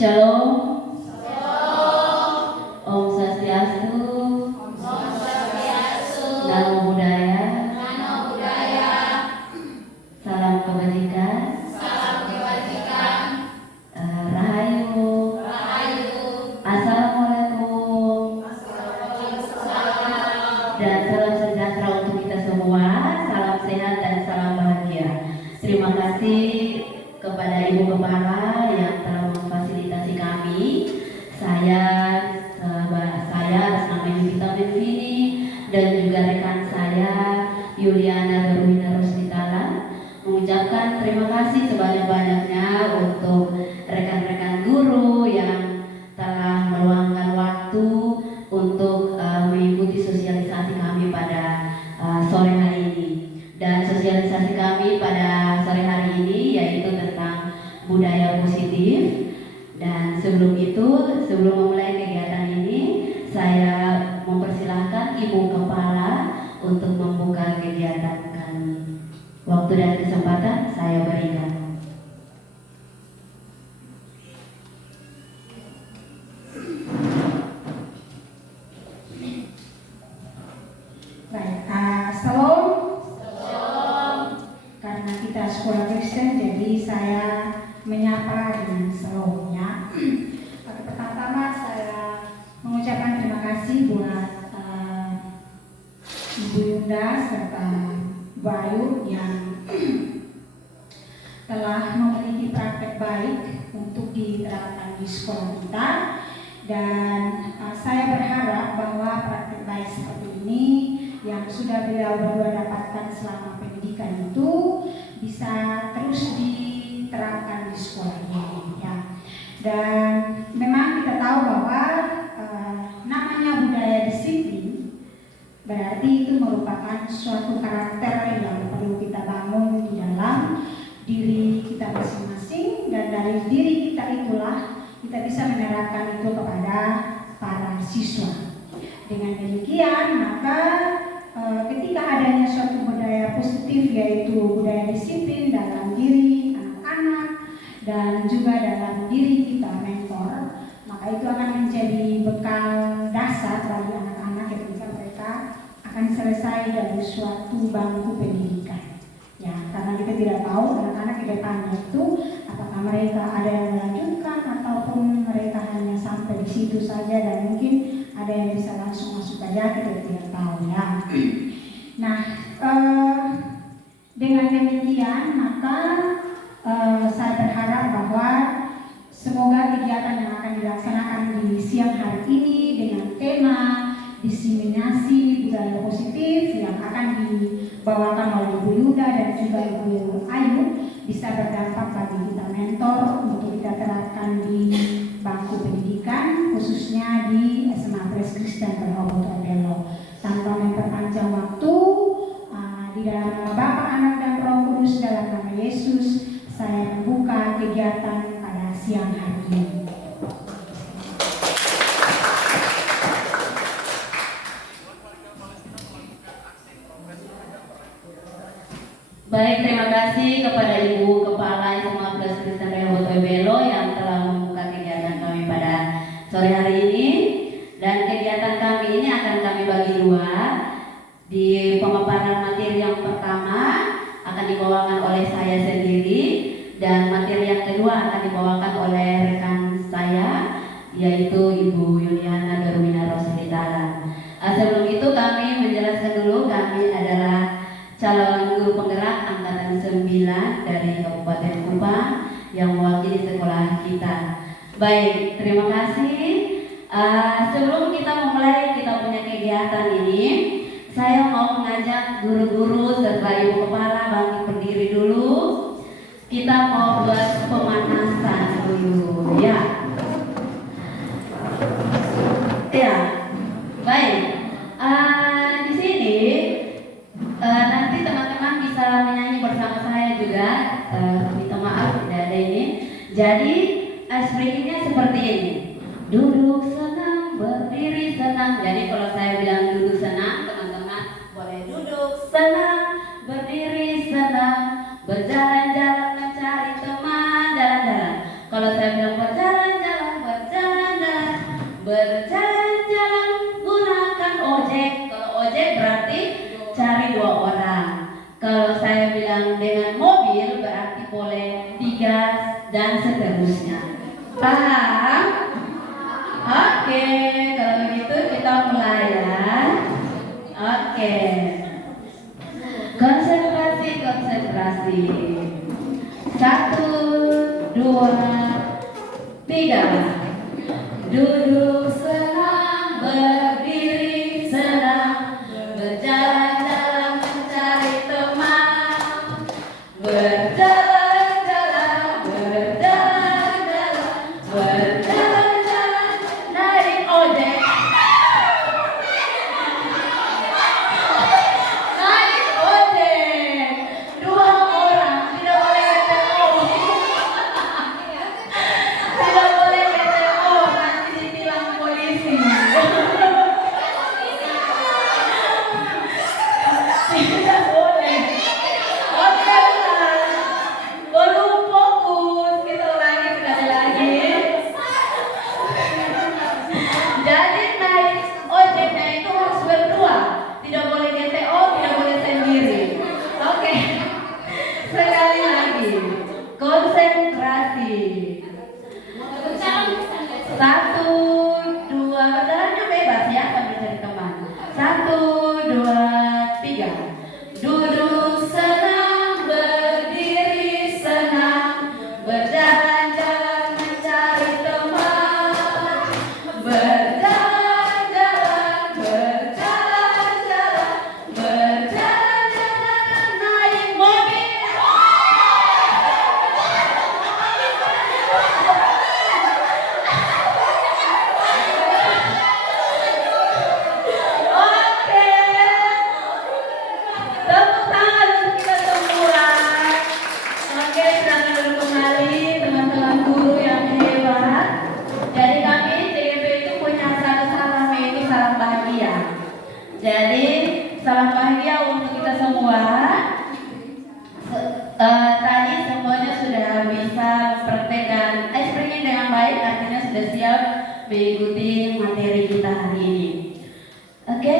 Shalom. Om Swastiastu. Namo Buddhaya. Salam kebajikan. Rahayu. Assalamualaikum. Dan salam sejahtera untuk kita semua. Salam sehat dan salam bahagia. Terima kasih kepada Ibu Kepala yang telah memfasilitasi kami. Saya atas nama Yudita Benvini dan juga rekan saya Yuliana Darwina Roslitalan mengucapkan terima kasih sebanyak-banyaknya untuk rekan-rekan guru yang telah meluangkan waktu untuk mengikuti sosialisasi kami pada sore hari ini. Dan sosialisasi kami pada sore hari ini yaitu tentang budaya positif. Dan sebelum memulai kegiatan ini, saya mempersilahkan Ibu Kepala untuk membuka kegiatan kami. Waktu dan kesempatan saya berikan. Baik, salam. Karena kita sekolah Kristen, jadi saya menyapa dengan salamnya. Pertama saya mengucapkan terima kasih buat Ibu Yunda serta Bayu yang telah memiliki praktek baik untuk diterapkan di sekolah kita. Dan saya berharap bahwa praktek baik seperti ini yang sudah beliau berdua dapatkan selama pendidikan itu bisa terus diterapkan di sekolah ini, ya. Dan memang kita tahu bahwa namanya budaya disiplin berarti itu merupakan suatu karakter yang perlu kita bangun di dalam diri kita masing-masing, dan dari diri kita itulah kita bisa menerapkan itu kepada para siswa. Dengan demikian maka ketika adanya suatu budaya positif yaitu budaya disiplin dalam diri anak-anak dan juga dalam diri kita mentor, maka itu akan menjadi bekal dasar bagi anak-anak ketika mereka akan selesai dari suatu bangku pendidikan. Ya, karena kita tidak tahu anak-anak ke depannya itu apakah mereka ada yang melanjutkan ataupun mereka hanya sampai di situ saja, dan mungkin ada yang bisa langsung masuk saja, kita tidak tahu, ya. Nah, dengan demikian maka saya berharap bahwa semoga kegiatan yang akan dilaksanakan di siang hari ini dengan tema diseminasi budaya positif yang akan dibawakan oleh Ibu Yuda dan juga Ibu Ayu bisa berdampak bagi kita mentor untuk kita terapkan di bangku pendidikan, khususnya di SMA Pres Kristen Rehoboth Obelo. Tanpa memperpanjang waktu, di dalam nama Bapa, Anak dan Roh Kudus, dalam nama Yesus, saya membuka kegiatan pada siang hari ini. Baik, terima kasih kepada Ibu Kepala SMA Pres Kristen Rehoboth Obelo yang telah membuka kegiatan kami pada sore hari ini. Dan kegiatan kami ini akan kami bagi dua. Di pemaparan materi yang pertama akan dibawakan oleh saya sendiri, dan materi yang kedua akan dibawakan oleh rekan saya yaitu Ibu Yuliana Darwina Roslitalan. Sebelum itu kami menjelaskan dulu, kami adalah calon guru penggerak angkatan 9 dari Kabupaten Kupang yang mewakili sekolah kita. Baik, terima kasih. Sebelum kita memulai kita punya kegiatan ini, saya mau mengajak guru-guru serta Ibu Kepala bangkit berdiri dulu. Kita mau buat pemanasan dulu, ya. Ya, baik. Di sini nanti teman-teman bisa menyanyi bersama saya juga. Minta maaf tidak ada ini. Jadi breakingnya seperti ini. Duduk senang, berdiri senang. Jadi kalau saya bilang duduk senang, teman-teman boleh duduk senang, berdiri senang, berjalan-jalan mencari teman, jalan-jalan. Kalau saya bilang berjalan-jalan Paham? Oke, kalau begitu kita mulai ya. Oke. Konsentrasi. 1, 2, 3. Duduk senang, berdiri senang, berjalan-jalan mencari teman, berjalan-jalan naik ojek. Naik ojek 2 orang, tidak boleh GTO. Tidak boleh GTO, nanti ditilang polisi. Tidak boleh. Oke, belum fokus. Kita ulangi sekali lagi. Jadi naik ojeknya itu harus berdua, tidak boleh GTO, tidak boleh sendiri. Oke, sekali lagi, konsentrasi. 1, 2, berjalannya bebas ya sambil cari teman. 1, 2, 3. Duduk senang, berdiri senang, berjalan-jalan mencari teman, berjalan-jalan naik mobil. Oke, tepuk tangan untuk kita semua. Oke, silakan duduk kembali teman-teman guru yang hebat. Jadi kami CGP itu punya satu salam, yaitu salam bahagia. Jadi salam bahagia untuk kita semua. Tadi semuanya sudah bisa mempraktekkan springing dengan baik, artinya sudah siap mengikuti materi kita hari ini. Oke?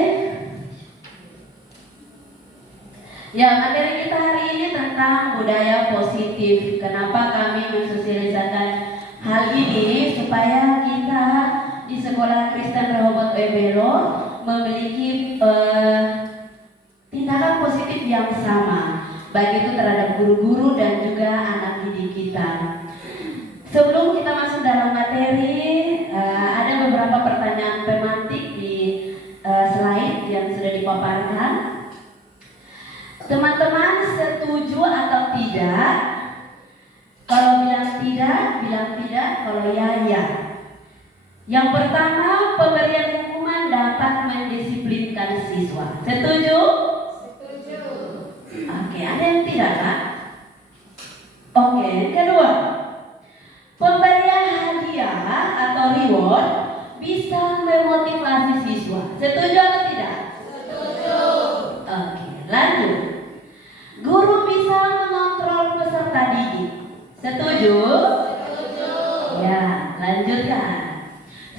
Ya, materi kita hari ini tentang budaya positif. Kenapa kami mensosialisasikan hal ini? Supaya kita di Sekolah Kristen Rehoboth Oebelo memiliki tindakan positif yang sama, baik itu terhadap guru-guru dan juga anak didik kita. Sebelum kita masuk dalam materi, ada beberapa pertanyaan pemantik di slide yang sudah dipaparkan. Teman-teman setuju atau tidak? Kalau bilang tidak. Kalau ya. Yang pertama, pemberian hukuman dapat mendisiplinkan siswa. Setuju? Setuju. Oke, ada yang tidak, Kak? Oke, kedua, pemberian hadiah atau reward bisa memotivasi siswa. Setuju atau tidak? Setuju. Oke, lanjut. Guru bisa mengontrol peserta didik. Setuju? Setuju. Ya, lanjutkan.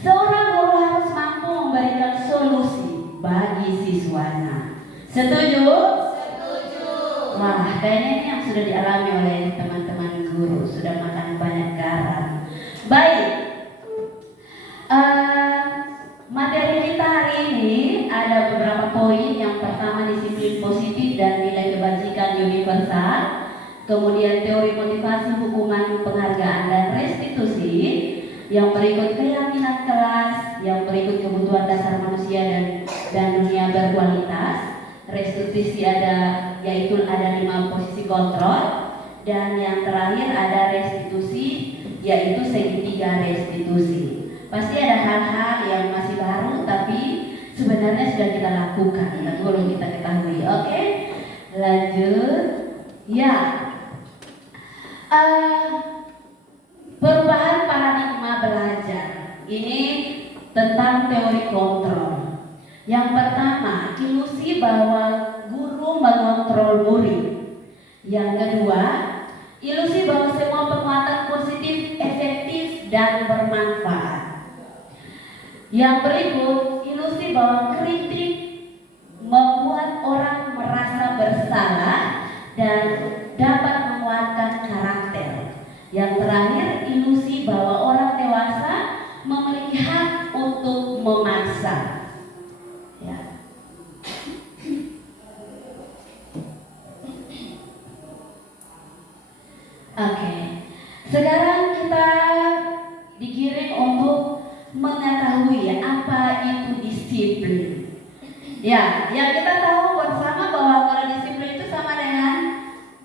Seorang guru harus mampu memberikan solusi bagi siswanya. Setuju? Setuju. Wah, kayaknya ini yang sudah dialami oleh teman-teman guru, sudah makan banyak garam. Baik. Materi kita hari ini ada beberapa poin. Yang pertama, disiplin positif dan nilai kebajikan universal. Kemudian teori motivasi, hukuman, penghargaan, dan restitusi. Yang berikut keyakinan kelas. Yang berikut kebutuhan dasar manusia dan dunia berkualitas. Restitusi yaitu ada 5 posisi kontrol. Dan yang terakhir ada restitusi, yaitu segitiga restitusi. Pasti ada hal-hal yang masih baru tapi sebenarnya sudah kita lakukan, tapi belum kita ketahui. Oke, lanjut. Ya, perubahan paradigma belajar ini tentang teori kontrol. Yang pertama, ilusi bahwa guru mengontrol murid. Yang kedua, ilusi bahwa semua penguatan positif efektif dan bermanfaat. Yang berikut, ilusi bahwa kritik membuat orang merasa bersalah dan dapat menguatkan karakter. Yang terakhir, ilusi bahwa orang Ya, yang kita tahu bersama bahwa kalau disiplin itu sama dengan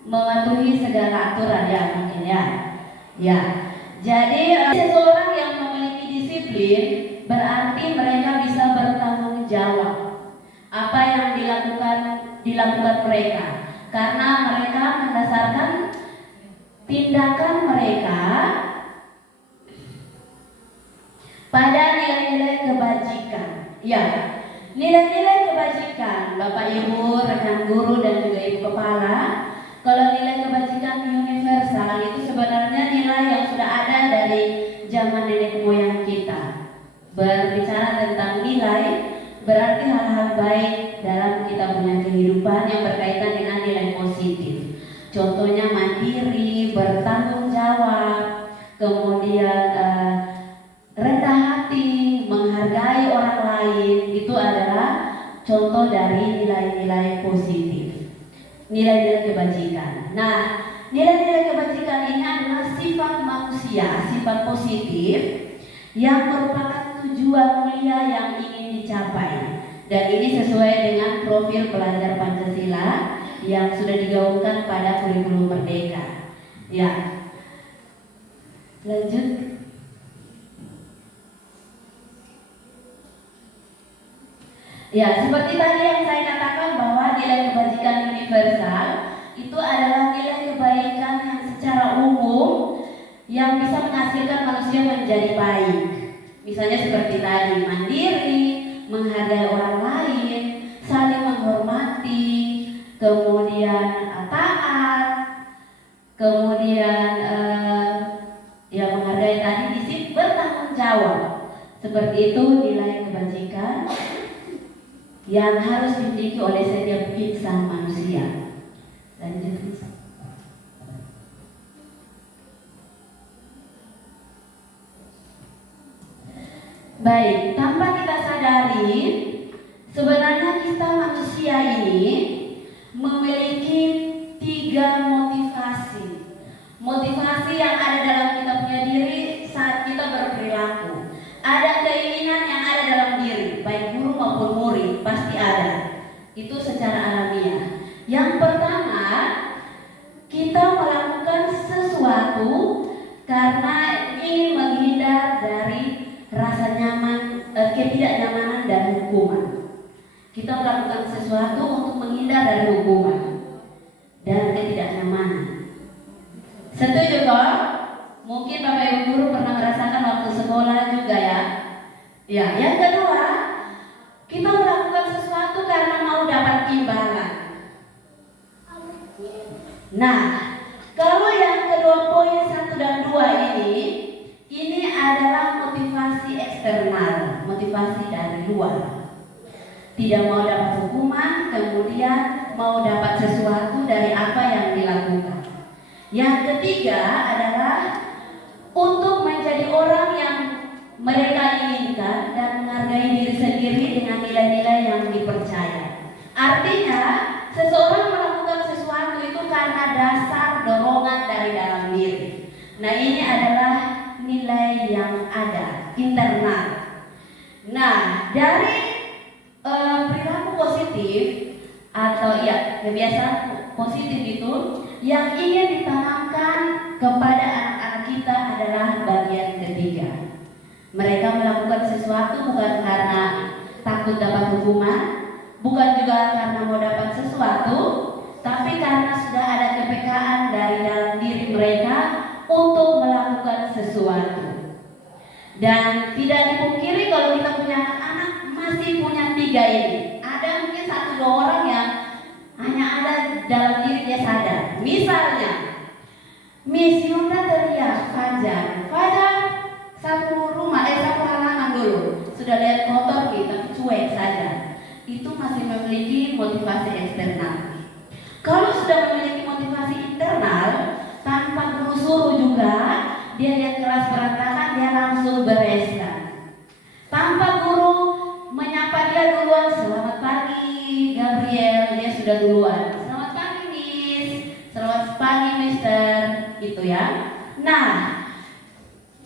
mematuhi segala aturan ya mungkin ya. Ya, jadi seseorang yang memiliki disiplin berarti mereka bisa bertanggung jawab apa yang dilakukan mereka, karena mereka mendasarkan tindakan mereka pada nilai-nilai kebajikan. Ya, nilai-nilai kebajikan, Bapak Ibu, rekan guru dan juga Ibu Kepala. Kalau nilai kebajikan universal itu sebenarnya nilai yang sudah ada dari zaman nenek moyang kita. Berbicara tentang nilai berarti hal-hal baik dalam kita punya kehidupan yang berkaitan dengan nilai positif. Contohnya mandiri, bertanggung jawab, kemudian rendah hati, menghargai orang lain, itu adalah contoh dari nilai-nilai positif, nilai-nilai kebajikan. Nah, nilai-nilai kebajikan ini adalah sifat manusia, sifat positif yang merupakan tujuan mulia yang ingin dicapai. Dan ini sesuai dengan profil pelajar Pancasila yang sudah digaungkan pada kurikulum Merdeka. Ya, lanjut. Ya, seperti tadi yang saya katakan bahwa nilai kebajikan universal itu adalah nilai kebaikan yang secara umum yang bisa menghasilkan manusia menjadi baik. Misalnya seperti tadi, mandiri, menghargai orang lain, saling menghormati, kemudian taat, kemudian ya menghargai tadi disiplin, bertanggung jawab. Seperti itu nilai kebajikan yang harus dimiliki oleh setiap insan manusia. Lanjut. Baik, tanpa kita sadari, sebenarnya kita manusia ini memiliki 3 motivasi. Motivasi yang ada dalam kita punya diri saat kita berperilaku. Ada keinginan yang ada dalam diri, baik guru maupun murid, pasti ada. Itu secara alamiah. Yang pertama, kita melakukan sesuatu karena ingin menghindar dari rasa nyaman, ketidaknyamanan dan hukuman. Kita melakukan sesuatu untuk menghindar dari hukuman dan ketidaknyamanan. Setuju kok? Mungkin Bapak Ibu guru pernah merasakan waktu sekolah juga ya. Ya, yang kedua, kita melakukan sesuatu karena mau dapat imbalan. Nah, kalau yang kedua poin 1 dan 2 ini adalah motivasi eksternal, motivasi dari luar. Tidak mau dapat hukuman, kemudian mau dapat sesuatu dari apa yang dilakukan. Yang ketiga adalah untuk menjadi orang yang mereka inginkan dan menghargai diri sendiri dengan nilai-nilai yang dipercaya. Artinya, seseorang melakukan sesuatu itu karena dasar dorongan dari dalam diri. Nah, ini adalah nilai yang ada, internal. Nah, dari perilaku positif atau ya kebiasaan positif itu yang ingin ditanamkan kepada anak-anak kita adalah bagian ketiga. Mereka melakukan sesuatu bukan karena takut dapat hukuman, bukan juga karena mau dapat sesuatu, tapi karena sudah ada kepekaan dari dalam diri mereka untuk melakukan sesuatu. Dan tidak dipungkiri kalau kita punya anak masih punya 3 ini. Ada mungkin 1-2 orang yang hanya ada dalam diri dia sadar. Misalnya, Miss Yunda teriak Fajar, satu halaman dulu sudah lihat kotor kita cuek saja. Itu masih memiliki motivasi eksternal. Kalau sudah memiliki motivasi internal, tanpa guru suruh juga, dia lihat kelas berantakan, dia langsung bereskan. Tanpa guru menyapa dia duluan, selamat pagi Gabriel, dia sudah duluan. Selamat pagi Miss, selamat pagi Mister, gitu ya. Nah,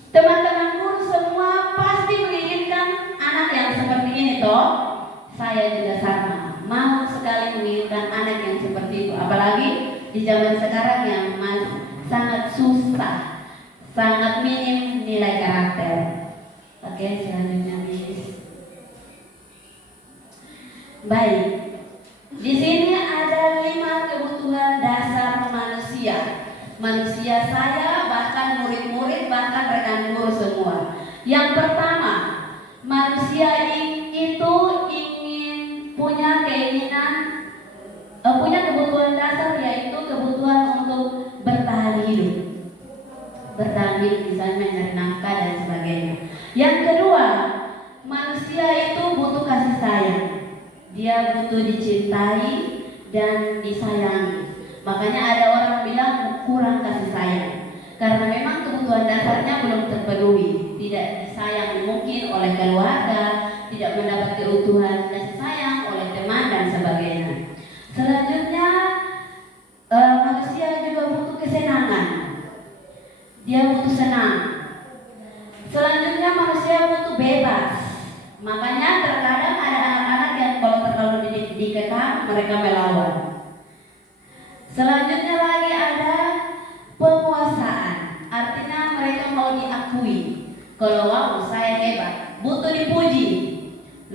teman-teman guru semua pasti menginginkan anak yang seperti ini toh. saya juga sama, mau sekali menginginkan anak yang seperti itu. Apalagi di zaman sekarang yang sangat susah, sangat minim nilai karakter. Oke, selanjutnya Miss. Baik, di sini ada 5 kebutuhan dasar manusia. Manusia saya, bahkan murid-murid, bahkan rekan guru semua. Yang pertama, manusia itu ingin punya keinginan, punya kebutuhan dasar, yaitu kebutuhan untuk bertahan hidup. Bertahan hidup, misalnya mencari nafkah dan sebagainya. Yang kedua, manusia itu butuh kasih sayang. Dia butuh dicintai dan disayangi. Makanya ada orang bilang kurang kasih sayang, karena memang kebutuhan dasarnya belum terpenuhi. Tidak disayang mungkin oleh keluarga, tidak mendapat keutuhan kasih sayang oleh teman dan sebagainya. Selanjutnya, manusia juga butuh kesenangan. Dia butuh senang. Selanjutnya, manusia butuh bebas. Makanya terkadang ada anak-anak yang kalau terlalu dikekang, mereka melawan. Selanjutnya lagi ada penguasaan. Artinya mereka mau diakui. Kalau wow, saya hebat, butuh dipuji.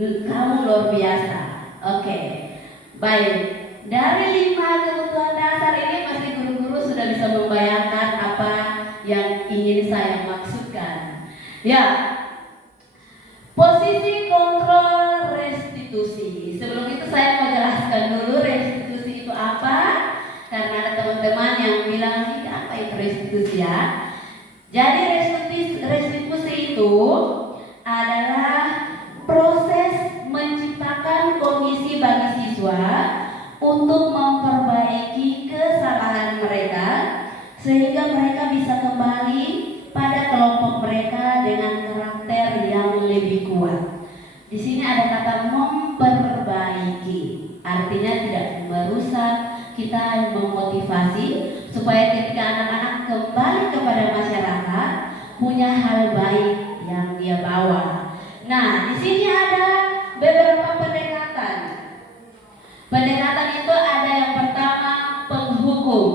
Kamu luar biasa. Oke. Baik. Dari 5 kebutuhan dasar ini pasti guru-guru sudah bisa membayangkan apa yang ingin saya maksudkan. Ya. Posisi kontrol restitusi. Sebelum itu saya mau jelaskan dulu restitusi itu apa, karena ada teman-teman yang bilang ini apa itu restitusi ya. Jadi restitusi itu adalah proses menciptakan kondisi bagi siswa untuk memperbaiki kesalahan mereka sehingga mereka bisa kembali pada kelompok mereka dengan karakter yang lebih kuat. Di sini ada kata memperbaiki, artinya tidak merusak. Kita memotivasi supaya ketika anak-anak kembali kepada masyarakat punya hal baik yang dia bawa. Nah, di sini ada beberapa pendekatan. Pendekatan itu ada yang pertama penghukum.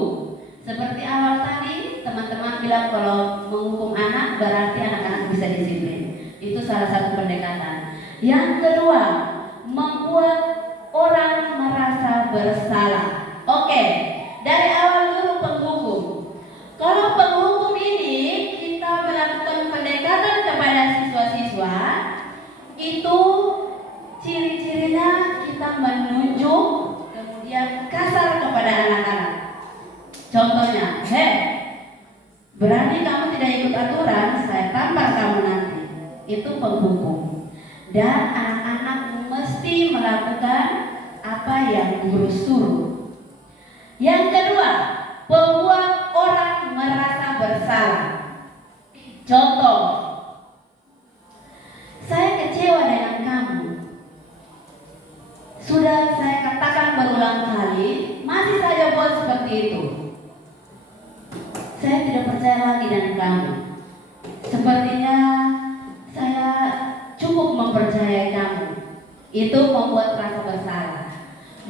Seperti awal tadi teman-teman bilang kalau menghukum anak berarti anak-anak bisa disiplin. Itu salah satu pendekatan. Yang kedua, membuat orang merasa bersalah. Oke, dari awal dulu penghukum. Kalau penghukum ini kita melakukan pendekatan kepada siswa-siswa, itu ciri-cirinya kita menunjuk kemudian kasar kepada anak-anak. Contohnya, berani kamu tidak ikut aturan, saya tampar kamu nanti. Itu penghukum. Dan anak-anak mesti melakukan apa yang guru suruh. Yang kedua, membuat orang merasa bersalah. Contoh, saya kecewa dengan kamu. Sudah saya katakan berulang kali, masih saja buat seperti itu. Saya tidak percaya lagi dengan kamu. Sepertinya saya cukup mempercayai kamu. Itu membuat rasa bersalah,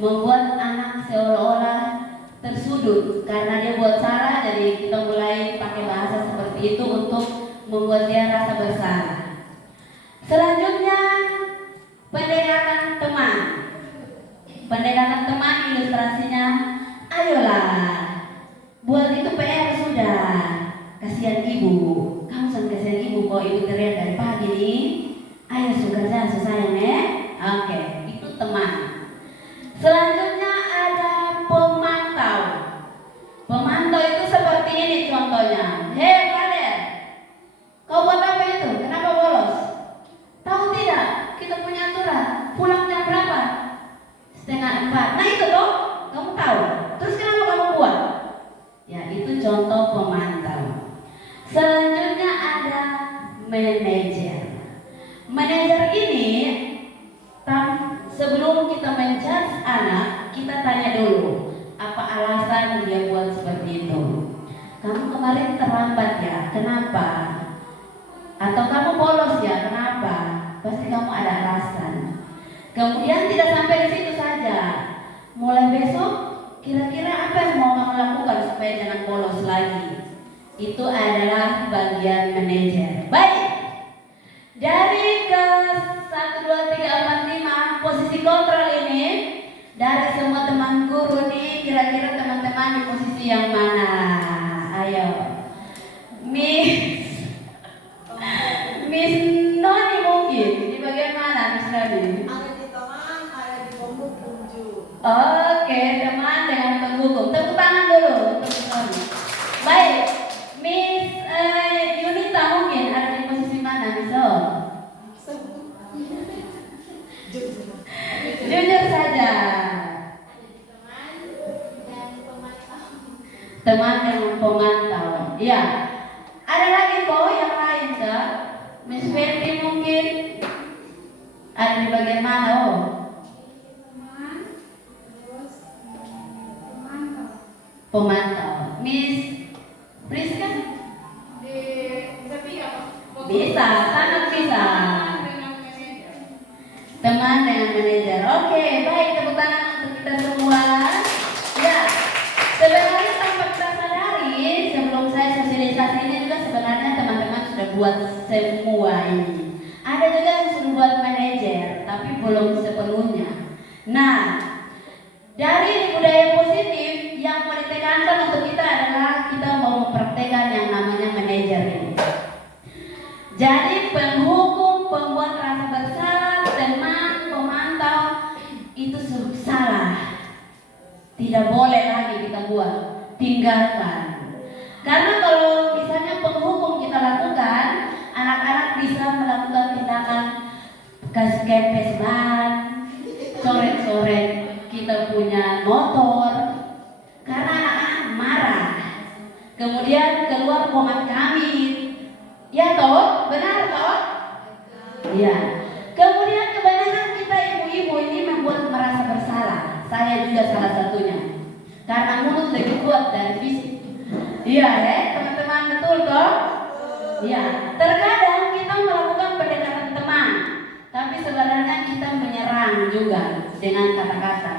membuat anak seolah-olah tersudut karena dia buat salah. Jadi kita mulai pakai bahasa seperti itu untuk membuat dia rasa bersalah. Selanjutnya, pendekatan teman. Pendekatan teman ilustrasinya, ayolah, buat itu PR sudah. Kasihan ibu, kamu sangat kasihan ibu kok ibu teriak dari pagi nih. Ayo kerja sayang ya. Oke, itu teman. Selanjutnya ada pemantau. Pemantau itu seperti ini contohnya. Hei Kader, kau buat apa itu? Kenapa bolos? Tahu tidak? Kita punya aturan. Pulang jam berapa? 3:30. Nah itu toh, kamu tahu. Terus kenapa kamu buat? Ya itu contoh pemantau. Selanjutnya ada manajer. Manajer ini sebelum kita menjudge anak, kita tanya dulu apa alasan dia buat seperti itu. Kamu kemarin terlambat ya, kenapa? Atau kamu bolos ya, kenapa? Pasti kamu ada alasan. Kemudian tidak sampai di situ saja. Mulai besok, kira-kira apa yang mau kamu lakukan supaya jangan bolos lagi? Itu adalah bagian manajer. Baik. Dari ke 1, 2, 3, 4, 5 posisi kontrol ini, dari semua teman guru nih, kira-kira teman-teman di posisi yang mana? Ayo, Miss Noni mungkin di bagian mana, Miss Noni? Ada di teman, ada di pembuku. Oke, teman dengan penghukum. Tepuk tangan dulu untuk Miss Noni. Baik, Miss Yunita mungkin ada di posisi mana, Miss Noni? Jujur saja. Teman dengan pemantau. Iya. Ada lagi kok yang lain kak? Miss Fenty mungkin ada di bagian mana? Oh. Pemantau. Miss Priska? Bisa, sangat bisa. Teman dengan manajer. Oke, baik, tepuk tangan untuk kita semua. Ya, sebenarnya tanpa kita sadari, sebelum saya sosialisasi ini juga sebenarnya teman-teman sudah buat semua ini. Ada juga yang sudah buat manajer, tapi belum sepenuhnya. Nah, dari budaya positif yang mau ditekankan untuk kita adalah kita mau mempraktekkan yang namanya manajer ini. Jadi penghukum, pembuat rasa bersalah, teman, pemantau itu salah. Tidak boleh lagi kita buat, tinggalkan. Karena kalau misalnya penghukum kita lakukan, anak-anak bisa melakukan tindakan kempes ban, coret-coret kita punya motor, karena anak-anak marah. Kemudian keluar pomat kami, ya toh, benar toh? Ya. Kemudian kebanyakan kita ibu-ibu ini membuat merasa bersalah. Saya juga salah satunya. Karena mulut lebih kuat dari fisik. Iya ya, teman-teman, betul toh? Iya. Terkadang kita melakukan pendekatan teman, tapi sebenarnya kita menyerang juga dengan kata-kata.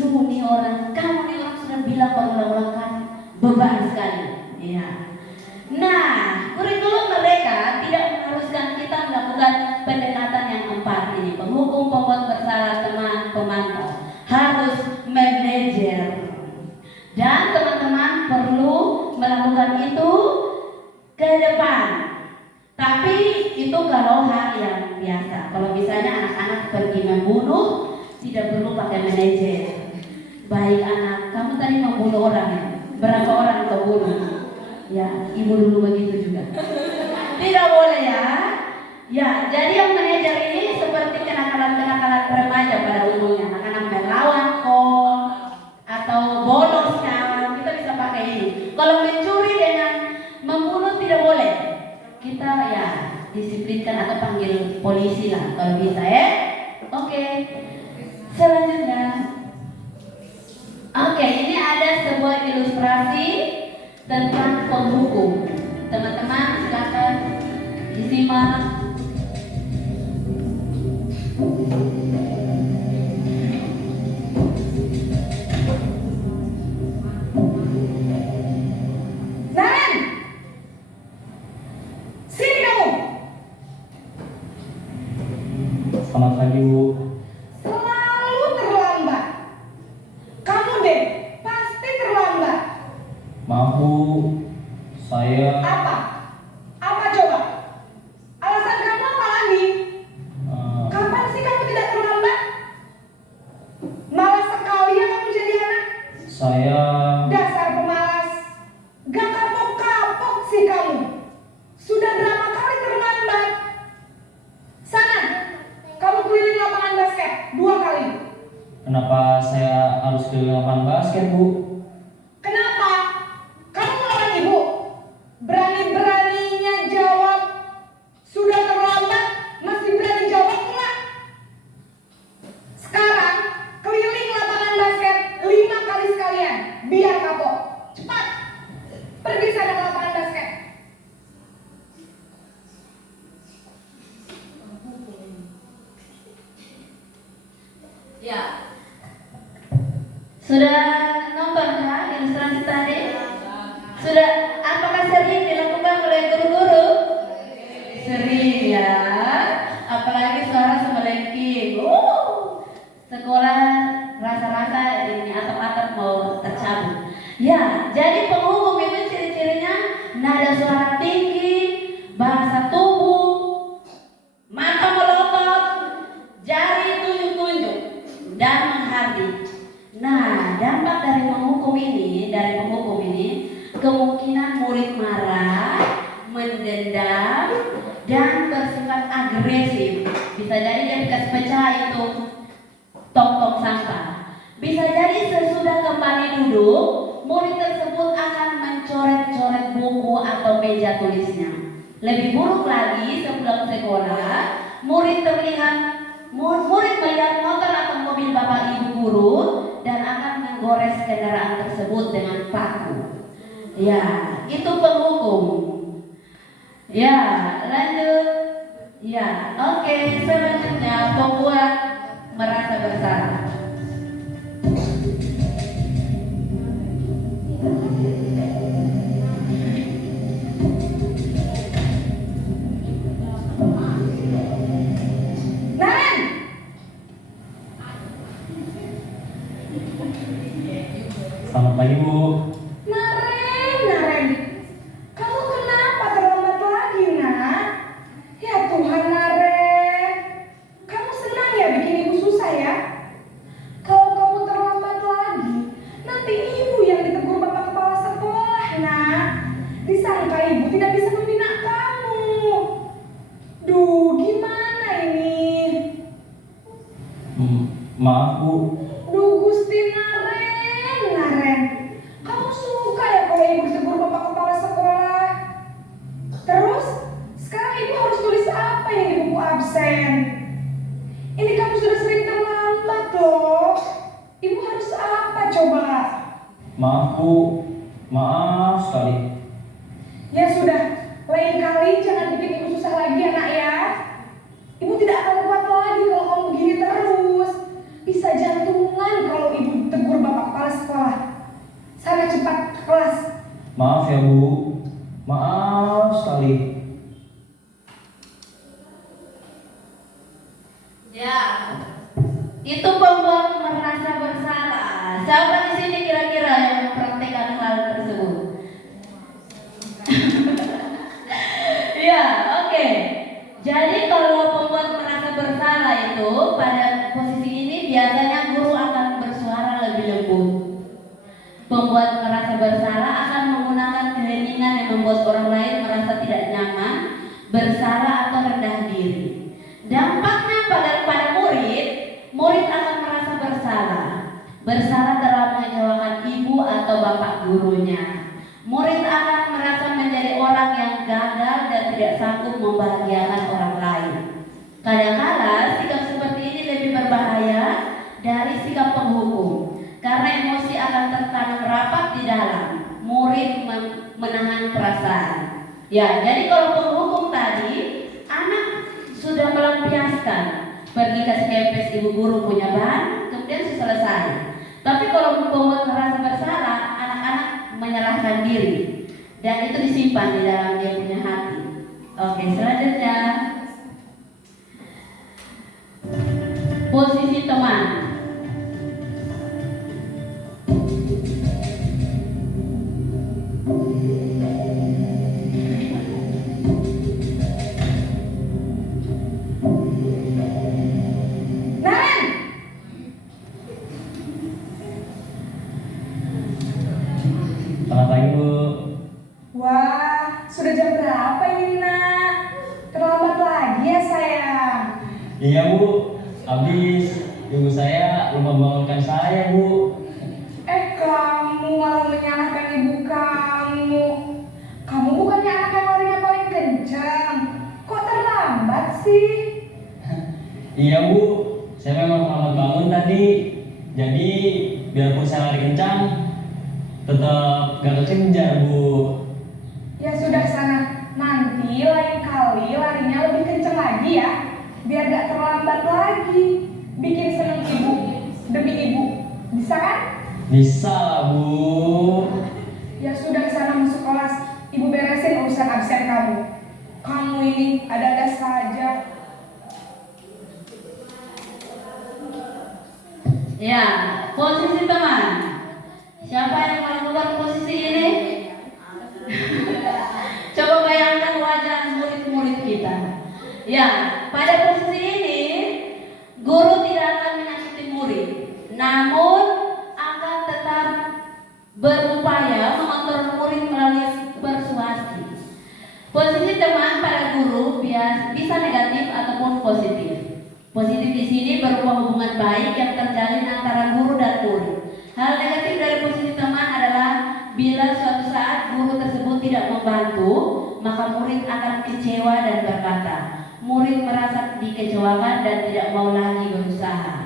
Lu nih orang, kamu nih orang sudah bilang berulang-ulang kali, beban sekali. Iya. Nah, kurikulum mereka tidak mengharuskan kita melakukan pendekatan yang 4 ini. Penghukum, pembuat bersalah, teman, pemantau. Harus manajer. Dan teman-teman perlu melakukan itu ke depan. Tapi itu kalau hal yang biasa. Kalau misalnya anak-anak pergi membunuh, tidak perlu pakai manajer. Baik anak, kamu tadi membunuh orang ya? Berapa orang kau bunuh? Ya, ibu dulu begitu juga. Tidak boleh ya. Ya, jadi yang manajer ini seperti kenakalan-kenakalan remaja pada umumnya. Anak-anak melawan kok atau bolos kan, kita bisa pakai ini. Kalau mencuri dengan membunuh tidak boleh. Kita ya disiplinkan atau panggil polisi lah kalau bisa ya. Oke. Selanjutnya. Oke, ini ada sebuah ilustrasi tentang penghukum. Teman-teman silakan disimak. Nan, sini kamu. Selamat pagi, Bu. Selalu terlambat. Kamu deh, pasti terlambat. Maaf, Bu. Saya Apa? Apa coba? Alasan kamu apa lagi? Kapan sih kamu tidak terlambat? Malas sekali ya kamu jadi anak. saya Dasar pemalas. Gak kapok-kapok sih kamu. Sudah berapa kali terlambat? Sana, kamu keliling lapangan basket 2 kali. kenapa saya harus ke lapangan basket, Bu? Kenapa? Kamu melawan ibu? Berani-beraninya jawab. Sudah terlambat, masih berani jawab enggak? Sekarang, keliling lapangan basket 5 kali sekalian. Biar kapok. Cepat. Pergi sana ke lapangan basket. Ya. Sudah nonton kah ilustrasi tadi? Sudah, apakah sering dilakukan oleh guru-guru? Sering ya. Apalagi suara semelengking. Sekolah rasa-rasa ini atap-atap mau tercabut. Ya, jadi penghukum itu ciri-cirinya nada suara tinggi, bahasa tubuh, mata melotot, jari tunjuk-tunjuk, dan menghardik. Nah, dampak dari penghukum ini, kemungkinan murid marah, mendendam, dan bersifat agresif. Bisa jadi dia dikasih pecah itu tong-tong sampah. Bisa jadi sesudah kembali duduk, murid tersebut akan mencoret-coret buku atau meja tulisnya. Lebih buruk lagi, sepulang sekolah, murid melihat motor atau mobil bapak ibu guru dan akan menggores kendaraan tersebut dengan paku. Ya, itu penghukum. Ya, lanjut. Ya, oke. Selanjutnya pembuat merasa bersalah. Selamat pagi Bu. Naren, kamu kenapa terlambat lagi, nak? Ya Tuhan, Naren, kamu senang ya bikin ibu susah ya? Kalau kamu terlambat lagi, nanti ibu yang ditegur bapak kepala sekolah, nak. Disangka ibu tidak bisa membina kamu. Duh, gimana ini? Maaf Bu. Duh, Gusti Naren, kamu suka ya kalau ibu ditegur bapak kepala sekolah? Terus, sekarang ibu harus tulis apa yang di buku absen? Ini kamu sudah sering terlambat loh. Ibu harus apa coba? Maaf Bu. Maaf sekali. Ya sudah, lain kali jangan bikin ibu susah lagi ya nak ya. Ibu tidak akan kuat lagi kalau kamu begini terus. Bisa jantungan kalau ibu tegur bapak kepala sekolah. Sana cepat ke kelas. Maaf ya Bu. Maaf sekali. Ya, itu pembuat merasa bersalah. Siapa di sini kira-kira yang mempraktikkan hal tersebut? Ya, oke. Jadi kalau pembuat merasa bersalah itu pada posisi ini biasanya guru akan bersuara lebih lembut. Pembuat merasa bersalah akan menggunakan keheningan yang membuat orang lain merasa tidak nyaman, bersalah atau rendah diri. Dampaknya pada murid akan merasa bersalah dalam mengecewakan ibu atau bapak gurunya. Murid akan merasa menjadi orang yang gagal dan tidak sanggup membahagiakan orang lain. Kadang-kala sikap seperti ini lebih berbahaya dari sikap penghukum, karena emosi akan tertanam rapat di dalam murid menahan perasaan. Ya, jadi kalau penghukum tadi, anak sudah melampiaskan, pergi ke kempes ibu guru punya bahan, kemudian selesai. Tapi kalau pembuat merasa bersalah, anak-anak menyerahkan diri dan itu disimpan di dalam dia punya hati. Oke, selanjutnya posisi teman. Selamat pagi Bu. Wah, sudah jam berapa ini nak? Terlambat lagi ya sayang. Iya Bu. Habis ibu saya lupa bangunkan saya Bu. Kamu malah menyalahkan ibu kamu. Kamu bukannya anak yang larinya paling kencang. Kok terlambat sih? Iya Bu. Saya memang terlambat bangun tadi. Jadi biarpun saya lari kencang, tetap gak kekejar Bu. Ya sudah sana. Nanti lain kali larinya lebih kencang lagi ya. Biar gak terlambat lagi. Bikin seneng ibu. Bisa lah, Bu. Ya sudah, sana masuk kelas. Ibu beresin urusan absen kamu. Kamu ini ada-ada saja. Ya, posisi teman. Siapa yang melakukan posisi ini? Coba bayangkan wajah murid-murid kita. Ya, pada posisi ini guru tidak akan menyakiti murid, namun akan tetap berupaya mengontrol murid melalui persuasi. Posisi teman pada guru bisa negatif ataupun positif. Positif di sini berupa hubungan baik yang terjalin antara guru dan murid. Hal negatif dari posisi teman adalah bila suatu saat guru tersebut tidak membantu, maka murid akan kecewa dan berkata, murid merasa dikecewakan dan tidak mau lagi berusaha.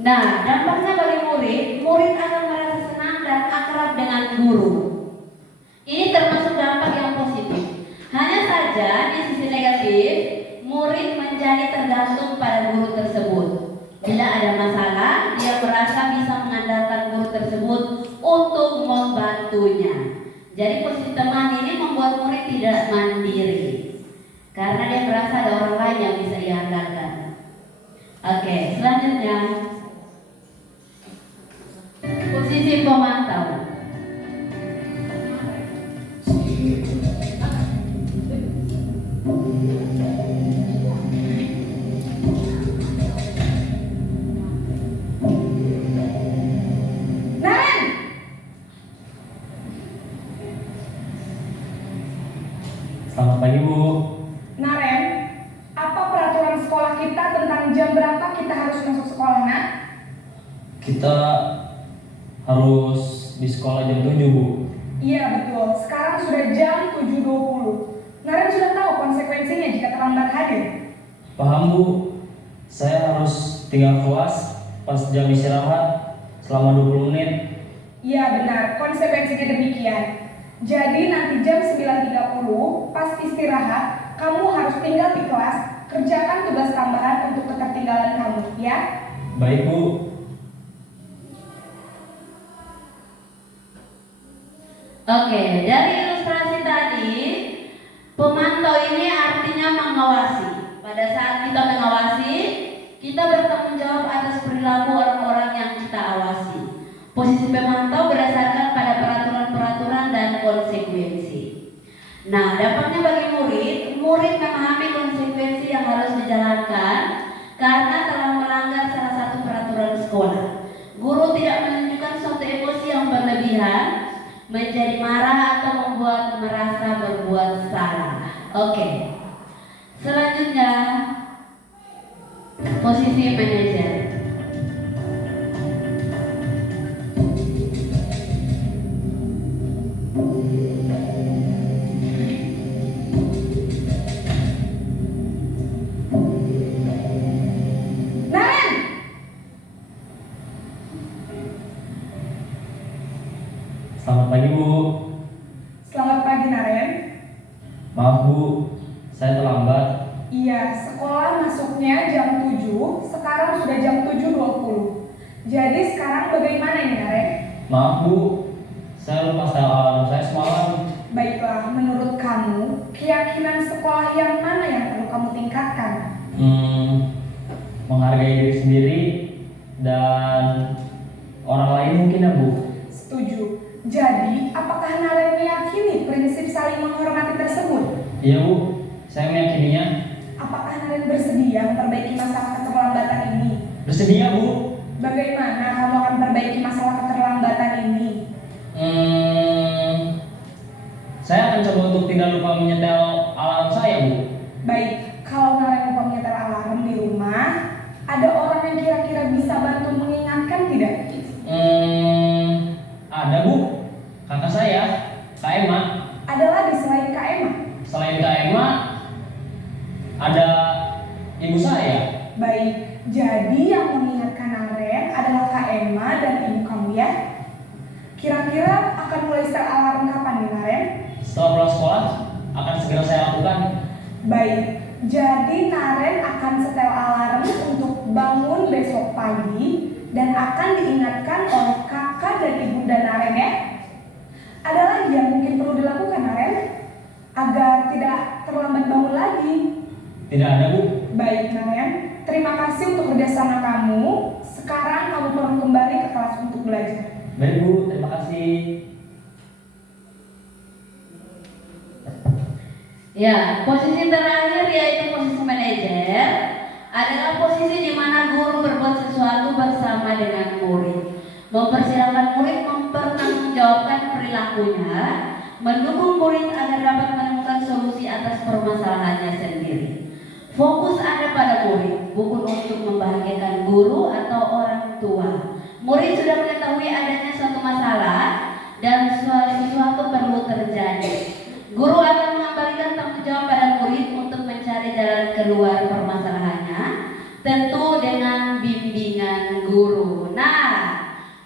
Nah, dampaknya bagi murid akan merasa senang dan akrab dengan guru. Ini termasuk dampak yang positif. Hanya saja di sisi negatif, murid menjadi tergantung pada guru tersebut. Bila ada masalah, dia merasa bisa mengandalkan guru tersebut untuk membantunya. Jadi posisi teman ini membuat murid tidak mandiri, karena dia merasa ada orang lain yang bisa ia andalkan. Oke, selanjutnya posisi pemantau. Naren! Selamat pagi, Bu. Naren, apa peraturan sekolah kita tentang jam berapa kita harus masuk sekolah, Nak? Kita harus di sekolah jam 7, Bu. Iya betul, sekarang sudah jam 7.20. Naren sudah tahu konsekuensinya jika terlambat hadir. Paham, Bu. Saya harus tinggal kelas pas jam istirahat selama 20 menit. Iya benar, konsekuensinya demikian. Jadi nanti jam 9.30 pas istirahat, kamu harus tinggal di kelas, kerjakan tugas tambahan untuk ketertinggalan kamu, ya? Baik, Bu. Oke, dari ilustrasi tadi, pemantau ini artinya mengawasi. Pada saat kita mengawasi, kita bertanggung jawab atas perilaku orang-orang yang kita awasi. Posisi pemantau berdasarkan pada peraturan-peraturan dan konsekuensi. Nah, dampaknya bagi murid memahami konsekuensi yang harus dijalankan karena telah melanggar salah satu peraturan sekolah. Guru tidak menunjukkan suatu emosi yang berlebihan, menjadi marah atau membuat merasa berbuat salah. Oke. Selanjutnya posisi manajer. Naren! Selamat pagi, Bu. Selamat pagi, Naren. Maaf, Bu. Saya terlambat. Iya, sekolah masuknya jam 7, sekarang sudah jam 7.20. Jadi sekarang bagaimana ini, Naren? Maaf, Bu. Saya lupa setel alarm saya semalam. Baiklah, menurut kamu, keyakinan sekolah yang mana yang perlu kamu tingkatkan? Menghargai diri sendiri dan orang lain mungkin, ya, Bu. Setuju. Jadi, apakah Naren meyakini prinsip saling menghormati tersebut? Iya, Bu. Saya meyakininya. Apakah Naren bersedia memperbaiki masalah keterlambatan ini? Bersedia, Bu. Bagaimana kamu akan perbaiki masalah keterlambatan ini? Saya akan coba untuk tidak lupa menyetel alarm saya, Bu. Baik, kalau Naren lupa menyetel alarm di rumah, ada orang yang kira-kira bisa bantu mengingatkan tidak? Ada, Bu. Kakak saya, Kak Emma. Ada lagi selain Kak Emma? Selain Kak Emma, ada ibu saya. Baik, jadi yang mengingatkan Naren adalah Kak Emma dan ibu kamu, ya? Kira-kira akan mulai setel alarm kapan nih, Naren? Setelah pulang sekolah, akan segera saya lakukan. Baik, jadi Naren akan setel alarm untuk bangun besok pagi dan akan diingatkan oleh kakak dan ibunda Naren ya. Ada lagi yang mungkin perlu dilakukan Naren agar tidak terlambat bangun lagi? Tidak ada, Bu. Baik Naren, terima kasih untuk kerjasama kamu. Sekarang kamu perlu kembali ke kelas untuk belajar. Baik, Bu. Terima kasih. Ya, posisi terakhir yaitu posisi manajer adalah posisi di mana guru berbuat sesuatu bersama dengan murid, mempersilahkan murid mempertanggungjawabkan perilakunya, mendukung murid agar dapat menemukan solusi atas permasalahannya sendiri. Fokus Anda pada murid, bukan untuk membahagiakan guru atau orang tua. Murid sudah mengetahui adanya suatu masalah dan sesuatu perlu terjadi. Guru akan mengembalikan tanggung jawab pada murid untuk mencari jalan keluar permasalahannya, tentu dengan bimbingan guru. Nah,